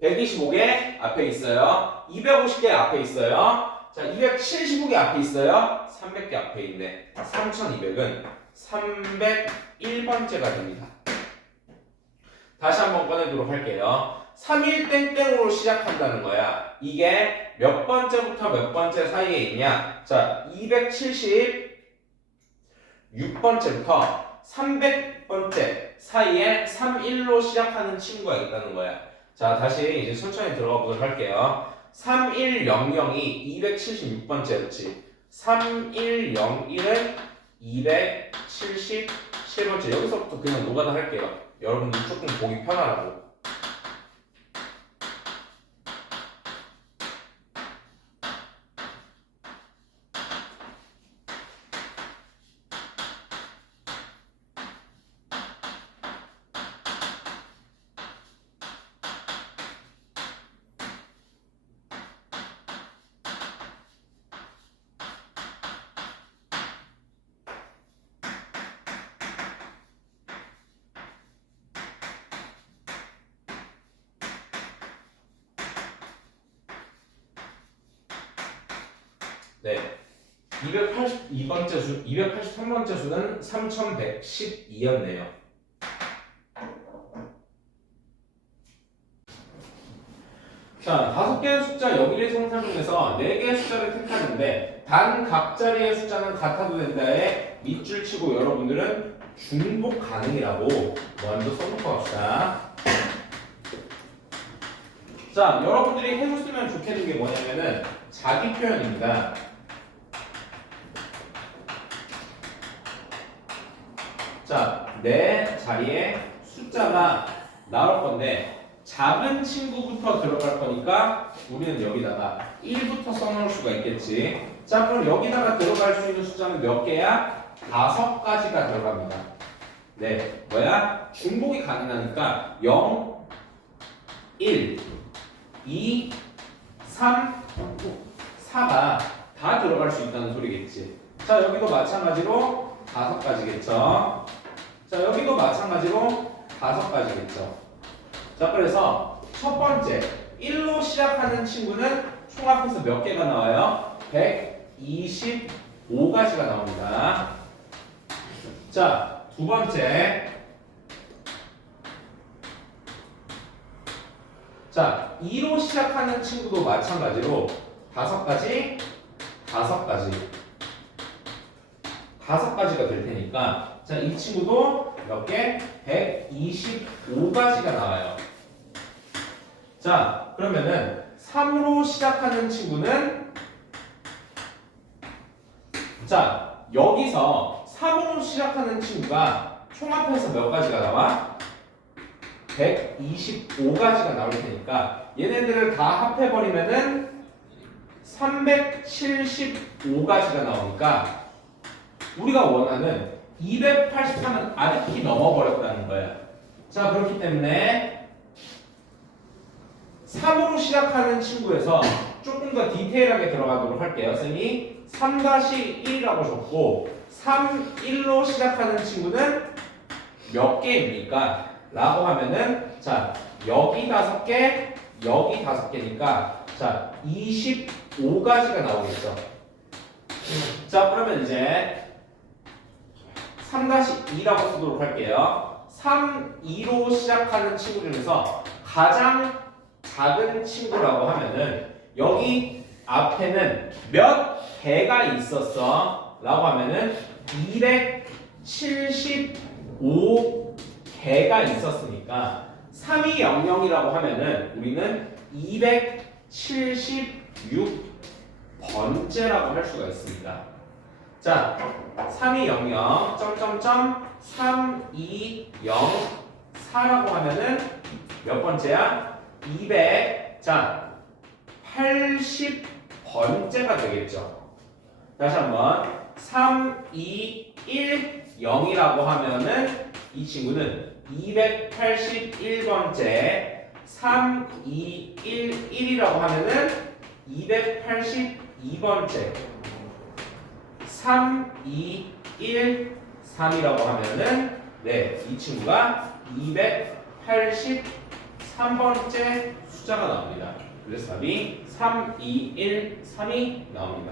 125개 앞에 있어요. 250개 앞에 있어요. 자, 275개 앞에 있어요. 300개 앞에 있네. 3200은 301번째가 됩니다. 다시 한번 꺼내도록 할게요. 31땡땡으로 시작한다는 거야. 이게 몇 번째부터 몇 번째 사이에 있냐? 자, 276번째부터 300번째 사이에 31로 시작하는 친구가 있다는 거야. 자, 다시 이제 천천히 들어가 보도록 할게요. 3100이 276번째였지. 3101은 277번째. 여기서부터 그냥 노가다 할게요. 여러분들 조금 보기 편하라고. 네. 283번째 수는 3112였네요. 자, 5개의 숫자 여기의 성산 중에서 4개의 숫자를 택하는데 단 각자리의 숫자는 같아도 된다에 밑줄 치고 여러분들은 중복 가능이라고 먼저 써놓고 갑시다. 자, 여러분들이 해줬으면 좋겠는 게 뭐냐면은 자기 표현입니다. 자, 내 자리에 숫자가 나올 건데 작은 친구부터 들어갈 거니까 우리는 여기다가 1부터 써놓을 수가 있겠지. 자, 그럼 여기다가 들어갈 수 있는 숫자는 몇 개야? 5가지가 들어갑니다. 네, 뭐야? 중복이 가능하니까 0, 1, 2, 3, 4가 다 들어갈 수 있다는 소리겠지. 자, 여기도 마찬가지로 5가지겠죠. 자, 여기도 마찬가지로 5가지겠죠. 자, 그래서 첫 번째 1로 시작하는 친구는 총합해서 몇 개가 나와요? 125가지가 나옵니다. 자, 두 번째. 자, 2로 시작하는 친구도 마찬가지로 5가지, 5가지. 5가지가 될 테니까 자, 이 친구도 몇 개? 125가지가 나와요. 자, 그러면은 3으로 시작하는 친구는 자, 여기서 3으로 시작하는 친구가 총합해서 몇 가지가 나와? 125가지가 나올 테니까 얘네들을 다 합해버리면은 375가지가 나오니까 우리가 원하는 283은 아득히 넘어버렸다는 거야. 자, 그렇기 때문에 3으로 시작하는 친구에서 조금 더 디테일하게 들어가도록 할게요. 쌤이 3-1이라고 적고 3, 1로 시작하는 친구는 몇 개입니까? 라고 하면은 자, 여기 5개, 여기 5개니까 자, 25가지가 나오겠죠. 자, 그러면 이제 3-2라고 쓰도록 할게요. 3, 2로 시작하는 친구 중에서 가장 작은 친구라고 하면은 여기 앞에는 몇 개가 있었어? 라고 하면은 275개가 있었으니까 3200이라고 하면은 우리는 276번째라고 할 수가 있습니다. 자, 3200 점점점 3204라고 하면은 몇 번째야? 200. 자, 80번째가 되겠죠. 다시 한번 3210이라고 하면은 이 친구는 281번째, 3211이라고 하면은 282번째, 3213이라고 하면은 네, 이 친구가 283번째 숫자가 나옵니다. 그래서 답이 3213이 나옵니다.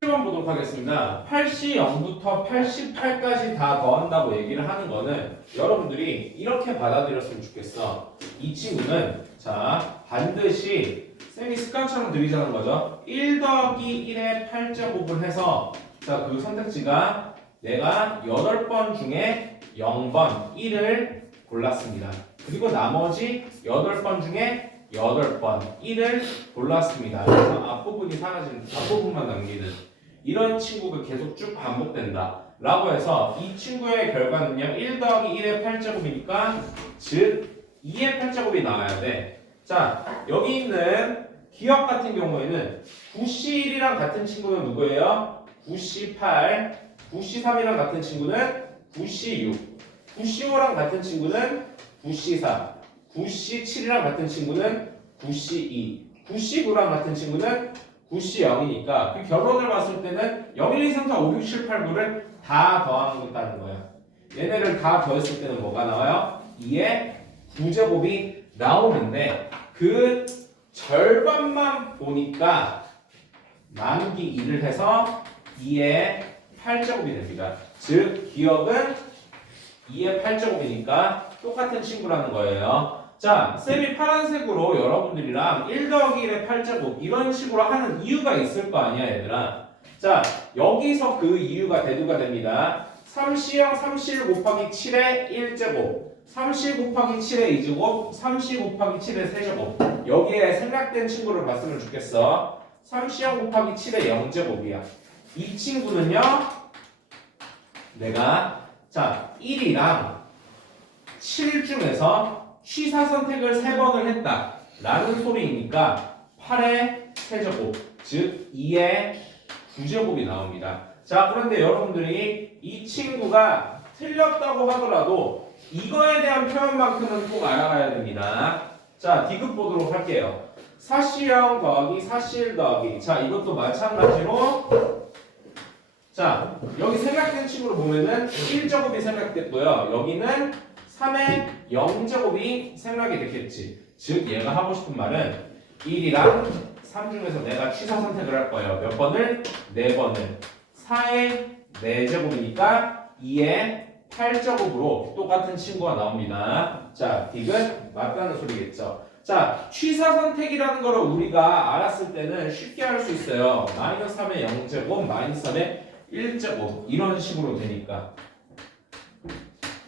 1번 보도록 하겠습니다. 80부터 88까지 다 더한다고 얘기를 하는 거는 여러분들이 이렇게 받아들였으면 좋겠어. 이 친구는 자 반드시 쌤이 습관처럼 들이자는 거죠. 1 더하기 1의 8제곱을 해서 자 그 선택지가 내가 8번 중에 0번 1을 골랐습니다. 그리고 나머지 8번 중에 8번 1을 골랐습니다. 그래서 앞부분이 사라지는 앞부분만 남기는 이런 친구가 계속 쭉 반복된다 라고 해서 이 친구의 결과는요 1 더하기 1의 8제곱이니까 즉 2의 8제곱이 나와야 돼. 자 여기 있는 기억 같은 경우에는 9C1이랑 같은 친구는 누구예요? 9C8 9C3이랑 같은 친구는 9C6 9C5랑 같은 친구는 9C4 9C7이랑 같은 친구는 9C2 9C9랑 같은 친구는 9C0이니까 그 결론을 봤을 때는 0, 1, 2, 3, 4, 5, 6, 7, 8, 9를 다 더하는 것다는 거야. 얘네를 다 더했을 때는 뭐가 나와요? 2의 9제곱이 나오는데 그 절반만 보니까 나누기 2를 해서 2의 8제곱이 됩니다. 즉 기억은 2의 8제곱이니까 똑같은 친구라는 거예요. 자, 쌤이 파란색으로 여러분들이랑 1 더하기 1의 8제곱 이런 식으로 하는 이유가 있을 거 아니야 얘들아. 자, 여기서 그 이유가 대두가 됩니다. 3C형 3C1 곱하기 7의 1제곱 3C 곱하기 7의 2제곱 3C 곱하기 7의 3제곱 여기에 생략된 친구를 봤으면 좋겠어. 3C형 곱하기 7의 0제곱이야. 이 친구는요 내가 자 1이랑 7 중에서 취사 선택을 3번을 했다 라는 소리이니까 8의 세제곱 즉 2의 9제곱이 나옵니다. 자 그런데 여러분들이 이 친구가 틀렸다고 하더라도 이거에 대한 표현만큼은 꼭 알아가야 됩니다. 자 디귿 보도록 할게요. 4C0 더하기 4C1 더하기 자 이것도 마찬가지로 자 여기 생략된 친구로 보면은 1제곱이 생략됐고요. 여기는 3의 0제곱이 생략이 됐겠지. 즉 얘가 하고 싶은 말은 1이랑 3 중에서 내가 취사 선택을 할 거예요. 몇 번을? 4번을 4의 4제곱이니까 2의 8제곱으로 똑같은 친구가 나옵니다. 자 디귿 맞다는 소리겠죠. 자 취사 선택이라는 거를 우리가 알았을 때는 쉽게 할 수 있어요. 마이너스 3의 0제곱 마이너스 3의 1제곱 이런 식으로 되니까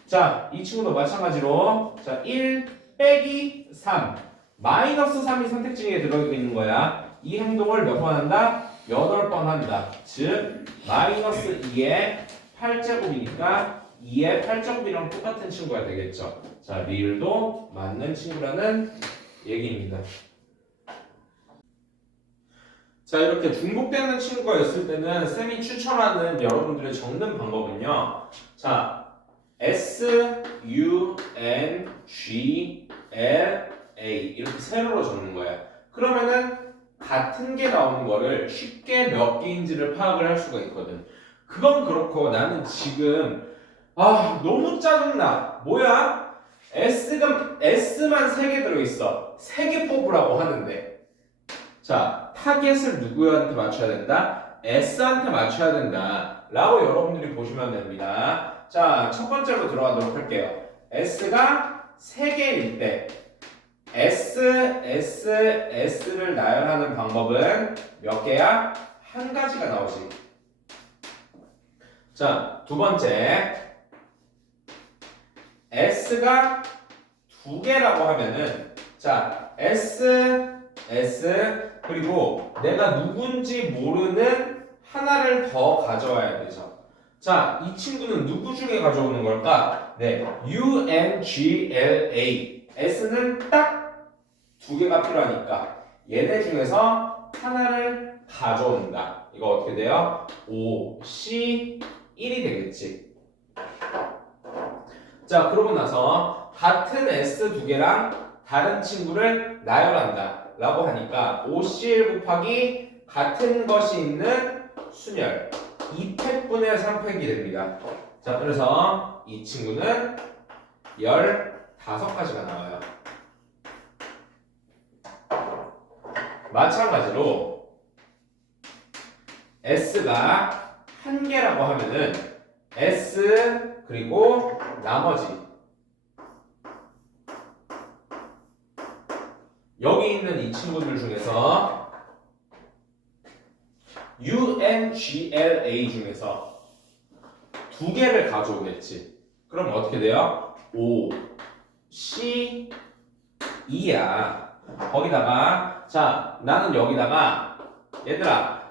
자, 이 친구도 마찬가지로 자, 1 빼기 3 마이너스 3이 선택지에 들어있는 거야. 이 행동을 몇 번 한다? 8번 한다. 즉 마이너스 2의 8제곱이니까 2의 8제곱이랑 똑같은 친구가 되겠죠. 자, 리을도 맞는 친구라는 얘기입니다. 자 이렇게 중복되는 친구가 있을 때는 쌤이 추천하는 여러분들의 적는 방법은요. 자 S, U, N, G, L, A 이렇게 세로로 적는 거야. 그러면은 같은 게 나오는 거를 쉽게 몇 개인지를 파악을 할 수가 있거든. 그건 그렇고 나는 지금 너무 짜증나. 뭐야? S만 3개 들어있어. 3개 뽑으라고 하는데 자 타겟을 누구한테 맞춰야 된다? S한테 맞춰야 된다 라고 여러분들이 보시면 됩니다. 자 첫 번째로 들어가도록 할게요. S가 3개일 때 S를 나열하는 방법은 몇 개야? 한 가지가 나오지. 자 두 번째 S가 2개라고 하면은 자 S 그리고 내가 누군지 모르는 하나를 더 가져와야 되죠. 자, 이 친구는 누구 중에 가져오는 걸까? 네, U, N, G, L, A S는 딱 2개가 필요하니까 얘네 중에서 하나를 가져온다. 이거 어떻게 돼요? O, C, 1이 되겠지. 자, 그러고 나서 같은 S 2개랑 다른 친구를 나열한다 라고 하니까 OCl 곱하기 같은 것이 있는 순열 2팩분의 3팩이 됩니다. 자 그래서 이 친구는 15가지가 나와요. 마찬가지로 S가 한 개라고 하면은 S 그리고 나머지 여기 있는 이 친구들 중에서 UNGLA 중에서 두 개를 가져오겠지. 그럼 어떻게 돼요? O, C, E야. 거기다가 자 나는 여기다가 얘들아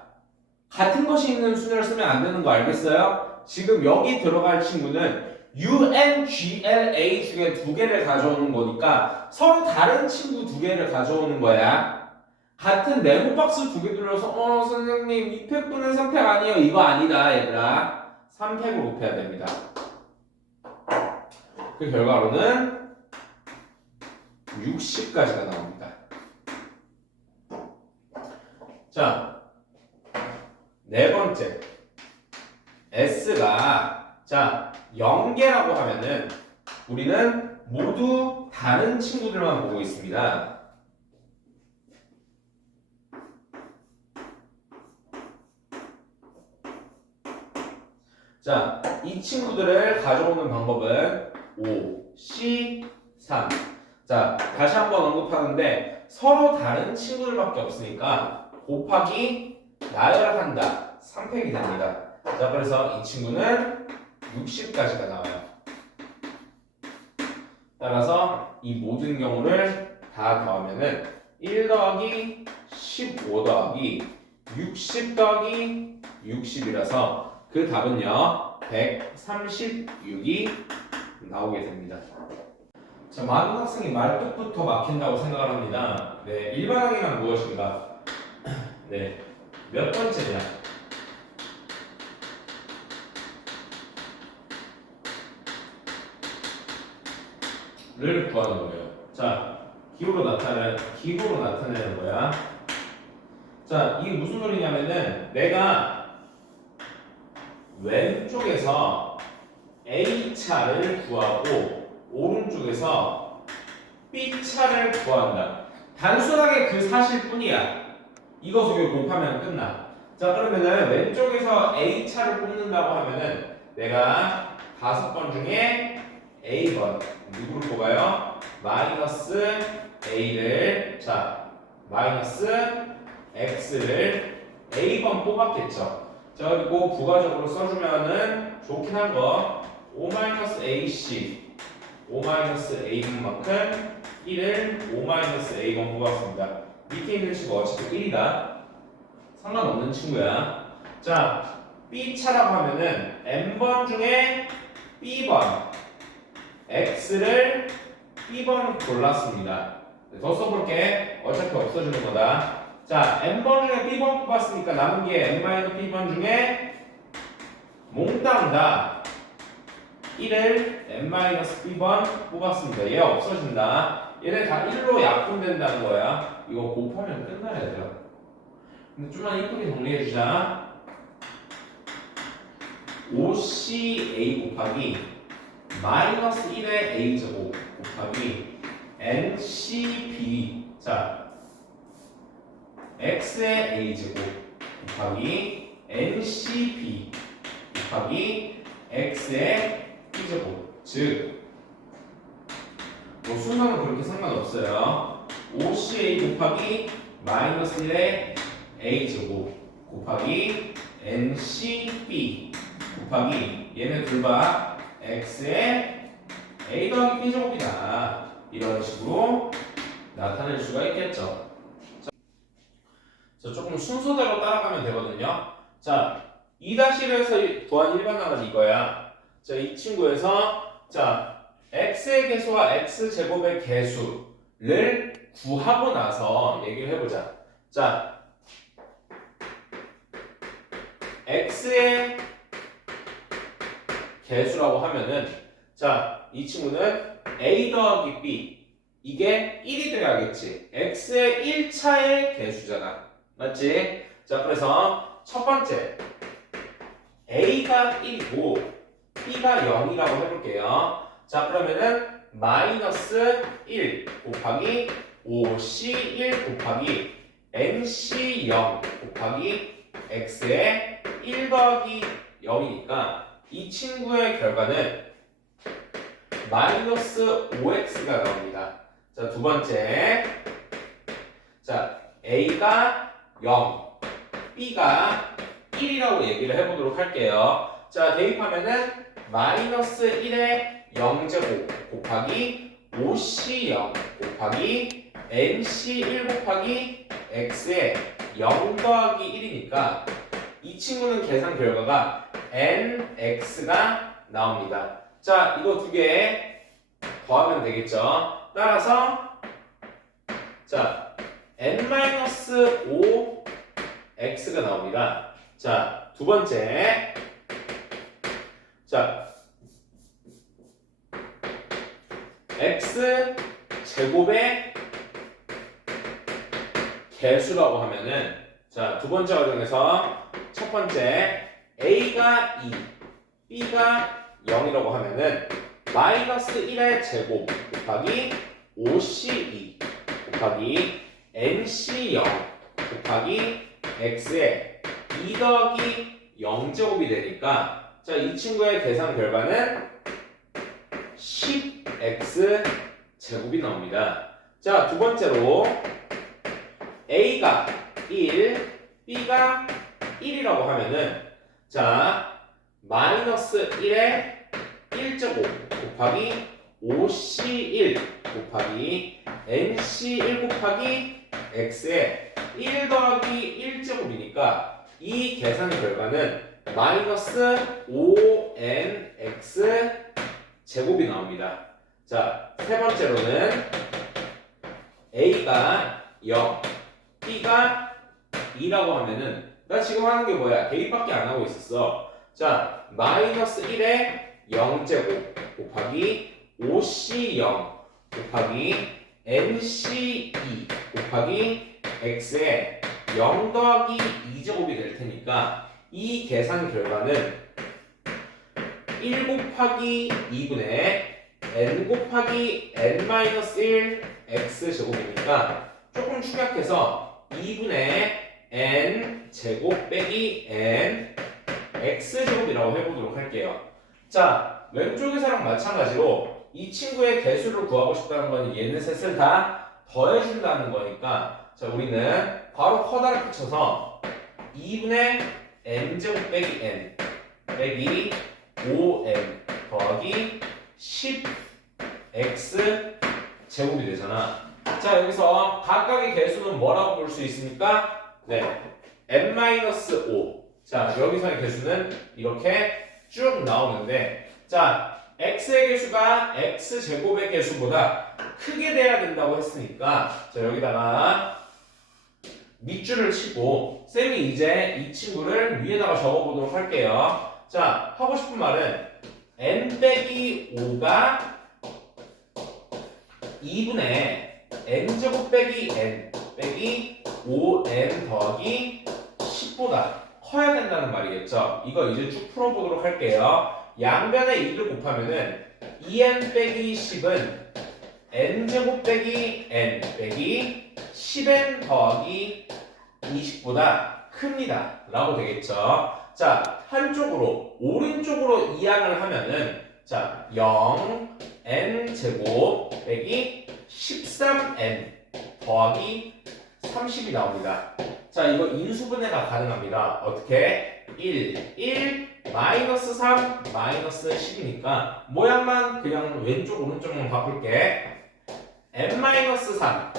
같은 것이 있는 순위를 쓰면 안 되는 거 알겠어요? 지금 여기 들어갈 친구는 UNGLA 중에 두 개를 가져오는 거니까 서로 다른 친구 두 개를 가져오는 거야. 같은 네모 박스 두 개 들어서 선생님 2팩분은 3팩 아니에요. 이거 아니다 얘들아. 3팩으로 곱해야 됩니다. 그 결과로는 60까지가 나옵니다. 자, 네 번째 S가 자 0개라고 하면은 우리는 모두 다른 친구들만 보고 있습니다. 자, 이 친구들을 가져오는 방법은 5, C, 3. 자, 다시 한번 언급하는데 서로 다른 친구들밖에 없으니까 곱하기 나열한다. 3팩이 됩니다. 자, 그래서 이 친구는 60까지가 나와요. 따라서 이 모든 경우를 다 더하면은 1 더하기 15 더하기 60 더하기 60이라서 그 답은요 136이 나오게 됩니다. 자, 많은 학생이 말뚝부터 막힌다고 생각을 합니다. 네, 일반항이란 무엇인가? 네, 몇 번째냐? 를 구하는 거예요. 자, 기호로 나타내는 거야. 자, 이게 무슨 소리냐면은 내가 왼쪽에서 A차를 구하고 오른쪽에서 B차를 구한다. 단순하게 그 사실뿐이야. 이거 두 개 곱하면 끝나. 자, 그러면은 왼쪽에서 A차를 뽑는다고 하면은 내가 5번 중에 A번 누구를 뽑아요? 마이너스 A를 자 마이너스 X를 A번 뽑았겠죠. 자, 그리고 부가적으로 써주면은 좋긴 한 거 5-AC 5-A분만큼 1을 5-A번 뽑았습니다. 밑에 있는 친구 어차피 1이다. 상관없는 친구야. 자, B차라고 하면은 N번 중에 B번 X를 B번 골랐습니다. 더 써볼게. 어차피 없어지는 거다. 자, N번 중에 B번 뽑았으니까 남은 게 N-B번 중에 몽땅 다 1을 N-B번 뽑았습니다. 얘 없어진다. 얘네 다 1로 약분된다는 거야. 이거 곱하면 끝나야 돼요. 근데 좀만 이쁘게 정리해주자. 5CA 곱하기 마이너스 1의 A제곱 곱하기 NCB 자 X의 A제곱 곱하기 NCB 곱하기 X의 B제곱 즉 뭐 순서는 그렇게 상관없어요. 5CA 곱하기 마이너스 1의 A제곱 곱하기 NCB 곱하기 얘네 둘 다 X의 A 더하기 B제곱이다. 이런 식으로 나타낼 수가 있겠죠. 자, 조금 순서대로 따라가면 되거든요. 자, 2-1에서 구한 일반항은 이거야. 자, 이 친구에서 자 X의 개수와 X제곱의 개수를 구하고 나서 얘기를 해보자. 자, X의 개수라고 하면은 자, 이 친구는 A 더하기 B 이게 1이 돼야겠지. X의 1차의 개수잖아. 맞지? 자, 그래서 첫 번째 A가 1이고 B가 0이라고 해볼게요. 자, 그러면은 마이너스 1 곱하기 5C1 곱하기 NC0 곱하기 x에 1 더하기 0이니까 이 친구의 결과는 마이너스 5x가 나옵니다. 자, 두 번째. 자, a가 0, b가 1이라고 얘기를 해보도록 할게요. 자, 대입하면은 마이너스 1에 0제곱 곱하기 5c0 곱하기 nc1 곱하기 x에 0 더하기 1이니까 이 친구는 계산 결과가 nx가 나옵니다. 자, 이거 두 개 더하면 되겠죠. 따라서 자, n-5 x가 나옵니다. 자, 두 번째. 자, x 제곱의 개수라고 하면은 자, 두 번째 과정에서 첫 번째 a가 2, b가 0이라고 하면은 마이너스 1의 제곱 곱하기 5c2 곱하기 nc0 곱하기 x에 2 더하기 0제곱이 되니까 자, 이 친구의 계산 결과는 10x 제곱이 나옵니다. 자, 두 번째로 a가 1, b가 1이라고 하면은 자, 마이너스 1에 1제곱 곱하기 5c1 곱하기 nc1 곱하기 x에 1 더하기 1제곱이니까 이 계산 결과는 마이너스 5nx 제곱이 나옵니다. 자, 세 번째로는 a가 0, b가 2라고 하면은 나 지금 하는 게 뭐야? 대입밖에 안 하고 있었어. 자, 마이너스 1에 0제곱 곱하기 5c0 곱하기 nc2 곱하기 x에 0 더하기 2제곱이 될 테니까 이 계산 결과는 1 곱하기 2분의 n 곱하기 n-1 x제곱이니까 조금 축약해서 2분의 n 제곱 빼기 n x제곱이라고 해보도록 할게요. 자, 왼쪽에서랑 마찬가지로 이 친구의 개수를 구하고 싶다는 건 얘네 셋을 다 더해준다는 거니까 자, 우리는 바로 커다랗게 쳐서 2분의 n제곱 빼기 n 빼기 5n 더하기 10x 제곱이 되잖아. 자, 여기서 각각의 개수는 뭐라고 볼 수 있습니까? 네, n-5. 자, 여기서의 개수는 이렇게 쭉 나오는데 자, x의 개수가 x제곱의 개수보다 크게 돼야 된다고 했으니까 자, 여기다가 밑줄을 치고 쌤이 이제 이 친구를 위에다가 적어보도록 할게요. 자, 하고 싶은 말은 n 빼기 5가 2분의 n제곱 빼기 n 빼기 5n 더하기 10보다 커야 된다는 말이겠죠. 이거 이제 쭉 풀어보도록 할게요. 양변에 2를 곱하면은 2n 빼기 10은 n제곱 빼기 n 빼기 10n 더하기 20보다 큽니다. 라고 되겠죠. 자, 한쪽으로 오른쪽으로 이항을 하면은 자, 0 n 제곱 빼기 13n 더하기 30이 나옵니다. 자, 이거 인수분해가 가능합니다. 어떻게? 1, 마이너스 3, 마이너스 10이니까 모양만 그냥 왼쪽 오른쪽만 바꿀게. n-3,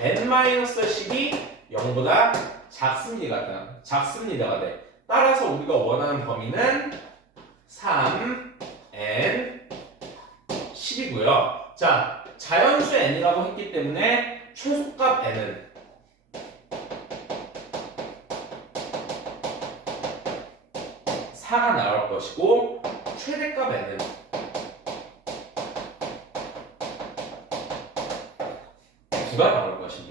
n-10이 0보다 작습니다가 돼. 따라서 우리가 원하는 범위는 3n 10이고요. 자, 자연수 n이라고 했기 때문에 최소값 n은 4가 나올 것이고 최대값 n은 9가 나올 것입니다.